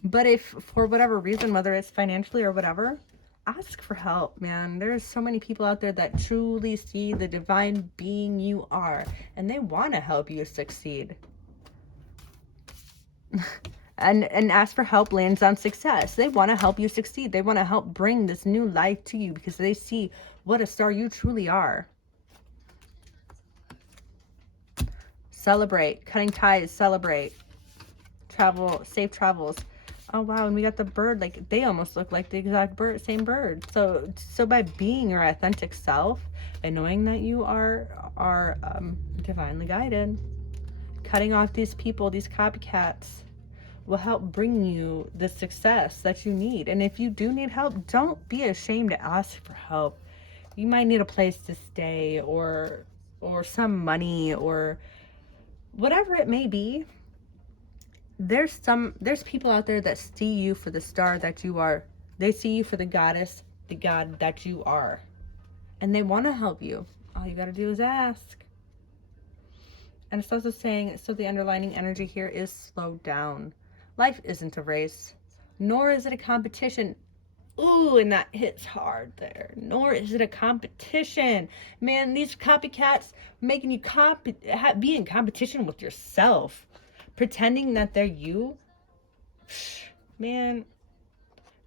But if for whatever reason, whether it's financially or whatever, ask for help, man. There's so many people out there that truly see the divine being you are, and they want to help you succeed. and ask for help lands on success. They want to help you succeed. They want to help bring this new life to you because they see what a star you truly are. Celebrate. Cutting ties. Celebrate. Travel. Safe travels. Oh wow, and we got the bird. Like, they almost look like the exact same bird. So by being your authentic self and knowing that you are divinely guided, cutting off these people, these copycats, will help bring you the success that you need. And if you do need help, don't be ashamed to ask for help. You might need a place to stay or some money or whatever it may be. There's people out there that see you for the star that you are. They see you for the goddess, the god that you are. And they want to help you. All you got to do is ask. And it's also saying, so the underlining energy here is slow down. Life isn't a race, nor is it a competition. Ooh, and that hits hard there. Nor is it a competition. Man, these copycats making you be in competition with yourself. Pretending that they're you. Man,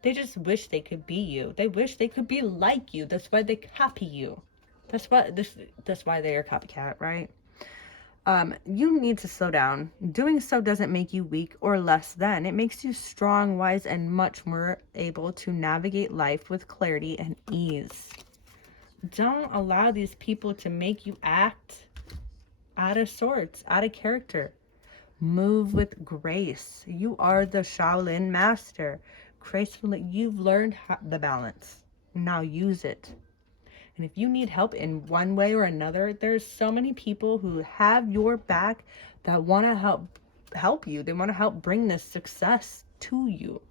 they just wish they could be you. They wish they could be like you. That's why they copy you. That's why they're a copycat, right? You need to slow down. Doing so doesn't make you weak or less than. It makes you strong, wise, and much more able to navigate life with clarity and ease. Don't allow these people to make you act out of sorts, out of character. Move with grace. You are the Shaolin master. Gracefully, you've learned the balance. Now use it. And if you need help in one way or another, there's so many people who have your back that want to help you. They want to help bring this success to you.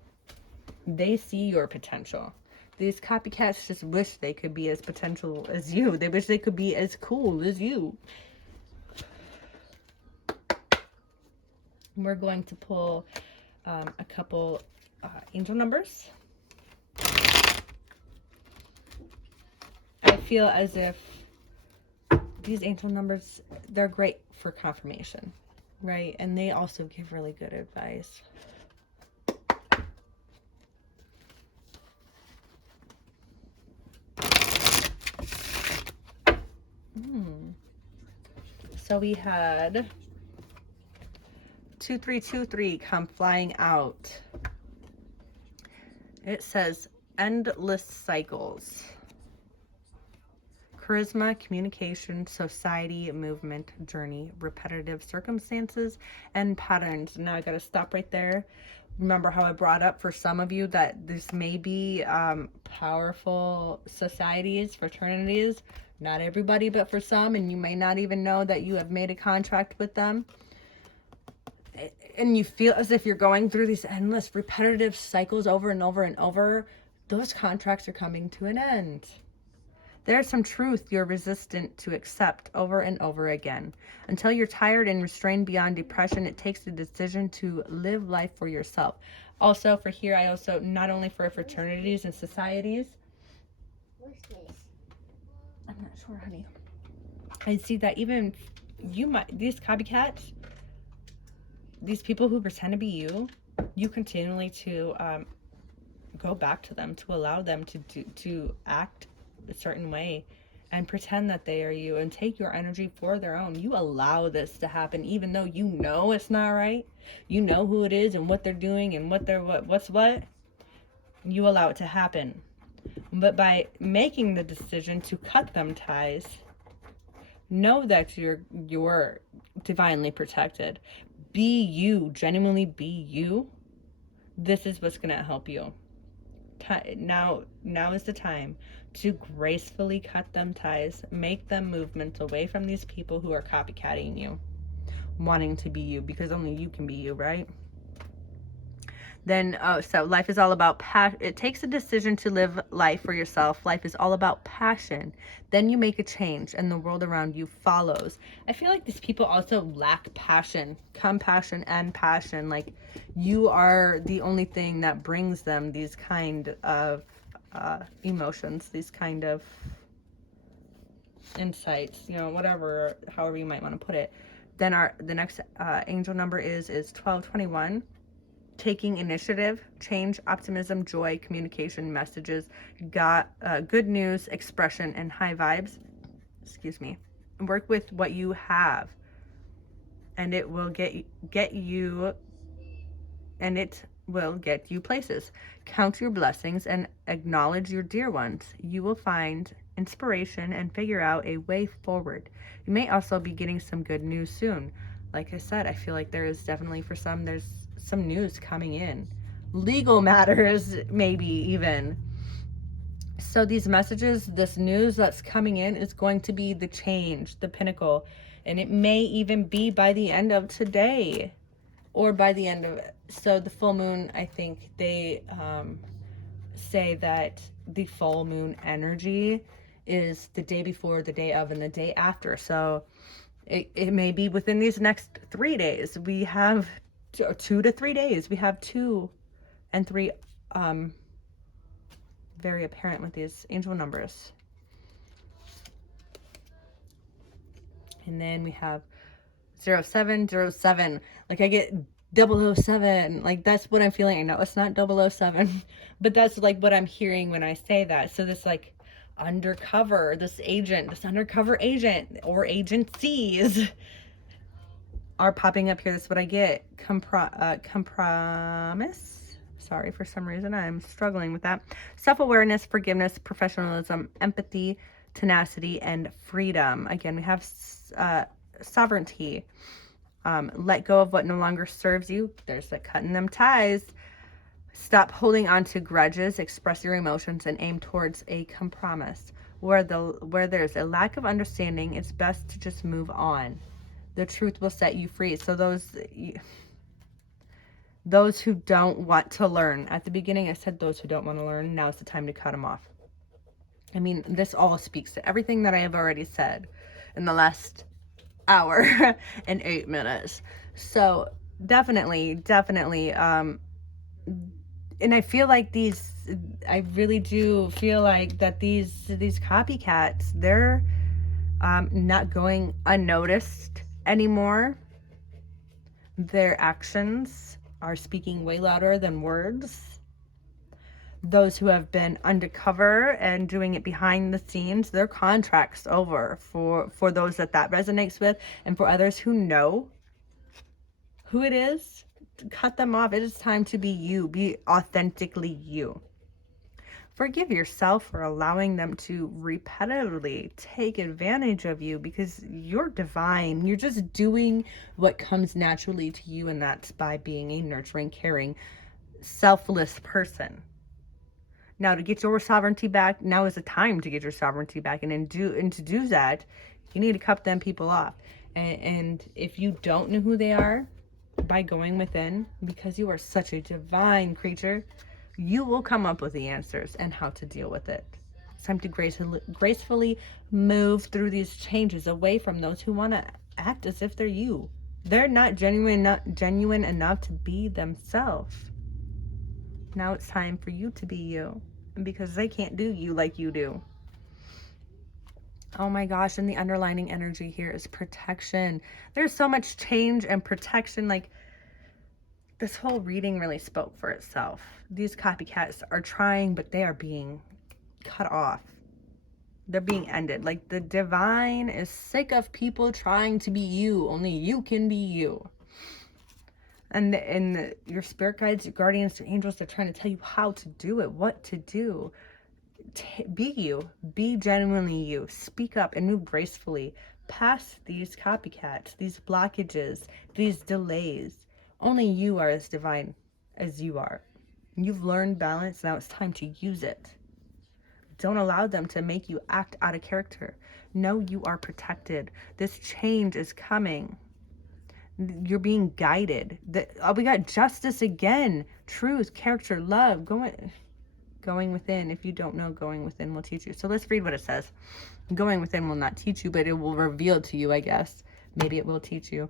They see your potential. These copycats just wish they could be as potential as you. They wish they could be as cool as you. We're going to pull a couple angel numbers. I feel as if these angel numbers, they're great for confirmation, right? And they also give really good advice. So we had 2323 come flying out. It says endless cycles. Charisma, communication, society, movement, journey, repetitive circumstances, and patterns. Now I gotta stop right there. Remember how I brought up for some of you that this may be powerful societies, fraternities. Not everybody, but for some, and you may not even know that you have made a contract with them. And you feel as if you're going through these endless repetitive cycles over and over and over. Those contracts are coming to an end. There's some truth you're resistant to accept over and over again. Until you're tired and restrained beyond depression, it takes the decision to live life for yourself. Also for here, I also, not only for fraternities and societies. What's this? I'm not sure, honey. I see that even these copycats, these people who pretend to be you continually to go back to them, to allow them to act a certain way and pretend that they are you and take your energy for their own. You allow this to happen even though you know it's not right. You know who it is and what they're doing and what's what. You allow it to happen. But by making the decision to cut them ties, know that you're divinely protected. Be you, genuinely be you. This is what's going to help you. Now is the time to gracefully cut them ties, make them movements away from these people who are copycatting you, wanting to be you, because only you can be you, right? Then, so life is all about passion. It takes a decision to live life for yourself. Life is all about passion. Then you make a change and the world around you follows. I feel like these people also lack passion, compassion, and passion. Like, you are the only thing that brings them these kind of emotions, these kind of insights, you know, whatever, however you might want to put it. Then the next angel number is 1221. Taking initiative, change, optimism, joy, communication, messages, good news, expression, and high vibes. Excuse me. Work with what you have, and it will get you, and it will get you places. Count your blessings and acknowledge your dear ones. You will find inspiration and figure out a way forward. You may also be getting some good news soon. Like I said, I feel like there is definitely, for some, there's some news coming in, legal matters, maybe even. So these messages, this news that's coming in is going to be the change, the pinnacle, and it may even be by the end of today or by the end of it. So the full moon, I think they say that the full moon energy is the day before, the day of, and the day after. So it may be within these next 3 days. We have 2 to 3 days. We have 2 and 3 very apparent with these angel numbers. And then we have 0707. Like, I get 007. Like, that's what I'm feeling. I know it's not 007, but that's like what I'm hearing when I say that. So this like undercover, this undercover agent or agencies are popping up here. That's what I get. Compromise. Sorry, for some reason I'm struggling with that. Self-awareness, forgiveness, professionalism, empathy, tenacity, and freedom. Again, we have sovereignty. Let go of what no longer serves you. There's the cutting them ties. Stop holding on to grudges. Express your emotions and aim towards a compromise. Where there's a lack of understanding, it's best to just move on. The truth will set you free. So those who don't want to learn. At the beginning, I said those who don't want to learn. Now it's the time to cut them off. I mean, this all speaks to everything that I have already said in the last hour and 8 minutes. So definitely. And I feel like I really do feel like that these copycats, they're not going unnoticed anymore. Their actions are speaking way louder than words. Those who have been undercover and doing it behind the scenes, their contract's over for those that resonates with, and for others who know who it is, cut them off. It is time to be you. Be authentically you. Forgive yourself for allowing them to repetitively take advantage of you, because you're divine. You're just doing what comes naturally to you, and that's by being a nurturing, caring, selfless person. Now, to get your sovereignty back, now is the time to get your sovereignty back. And to do that, you need to cut them people off. And if you don't know who they are, by going within, because you are such a divine creature, you will come up with the answers and how to deal with it. It's time to gracefully move through these changes away from those who want to act as if they're you. They're not genuine enough to be themselves. Now it's time for you to be you, because they can't do you like you do. Oh my gosh, and the underlining energy here is protection. There's so much change and protection. Like, this whole reading really spoke for itself. These copycats are trying, but they are being cut off. They're being ended. Like, the divine is sick of people trying to be you. Only you can be you. And your spirit guides, your guardians, your angels, they're trying to tell you how to do it, what to do. Be you. Be genuinely you. Speak up and move gracefully past these copycats, these blockages, these delays. Only you are as divine as you are. You've learned balance. Now it's time to use it. Don't allow them to make you act out of character. No, you are protected. This change is coming. You're being guided. We got justice again. Truth, character, love. Going within. If you don't know, going within will teach you. So let's read what it says. Going within will not teach you, but it will reveal to you, I guess. Maybe it will teach you.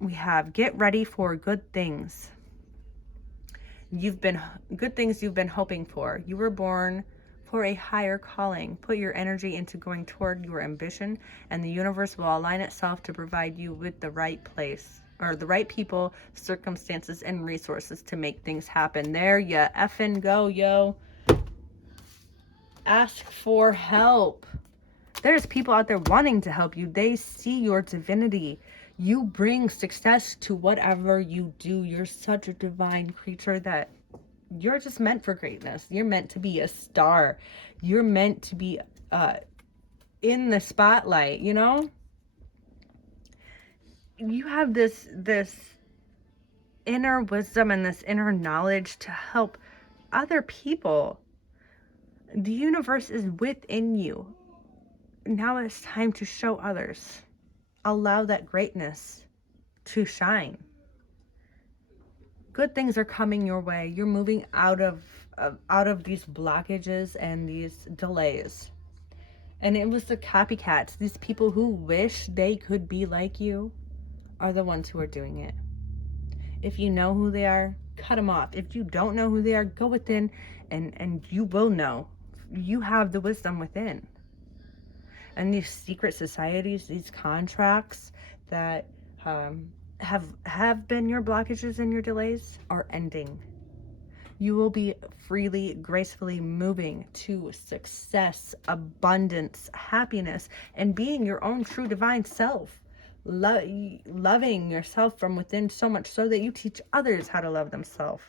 We have, get ready for good things. Good things you've been hoping for. You were born for a higher calling. Put your energy into going toward your ambition, and the universe will align itself to provide you with the right place, or the right people, circumstances, and resources to make things happen. There you effing go, yo. Ask for help. There's people out there wanting to help you. They see your divinity. You bring success to whatever you do. You're such a divine creature that you're just meant for greatness. You're meant to be a star. You're meant to be in the spotlight, you know? You have this inner wisdom and this inner knowledge to help other people. The universe is within you. Now it's time to show others. Allow that greatness to shine. Good things are coming your way. You're moving out of these blockages and these delays. And it was the copycats, these people who wish they could be like you, are the ones who are doing it. If you know who they are, cut them off. If you don't know who they are, go within and you will know. You have the wisdom within. And these secret societies, these contracts that have been your blockages and your delays are ending. You will be freely, gracefully moving to success, abundance, happiness, and being your own true divine self. Loving yourself from within so much so that you teach others how to love themselves.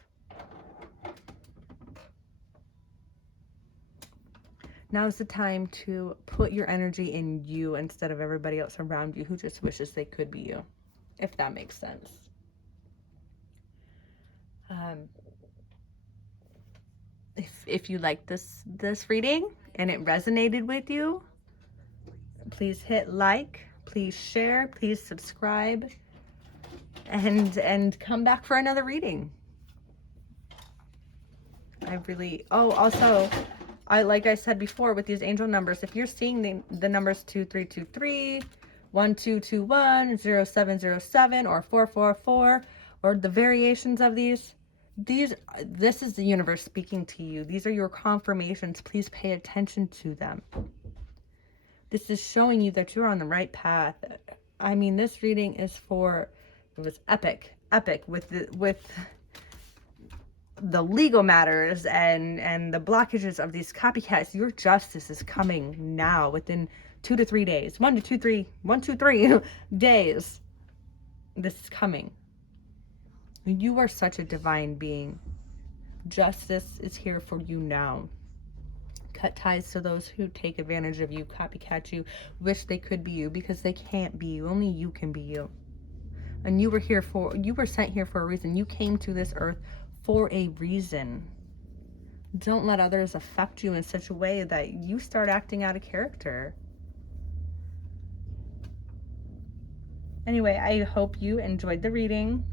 Now's the time to put your energy in you instead of everybody else around you who just wishes they could be you, if that makes sense. If you like this reading and it resonated with you, please hit like, please share, please subscribe, and come back for another reading. Like I said before, with these angel numbers, if you're seeing the numbers 2323, 1221, 0707, or 444, or the variations of this is the universe speaking to you. These are your confirmations. Please pay attention to them. This is showing you that you're on the right path. I mean, this reading is it was epic with the legal matters and the blockages of these copycats. Your justice is coming now within 2 to 3 days. 1 to 3 days. This is coming. You are such a divine being. Justice is here for you now. Cut ties to those who take advantage of you, copycat you, wish they could be you, because they can't be you. Only you can be you. And you were sent here for a reason. You came to this earth for a reason. Don't let others affect you in such a way that you start acting out of character. Anyway, I hope you enjoyed the reading.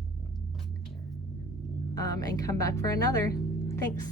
And come back for another. Thanks.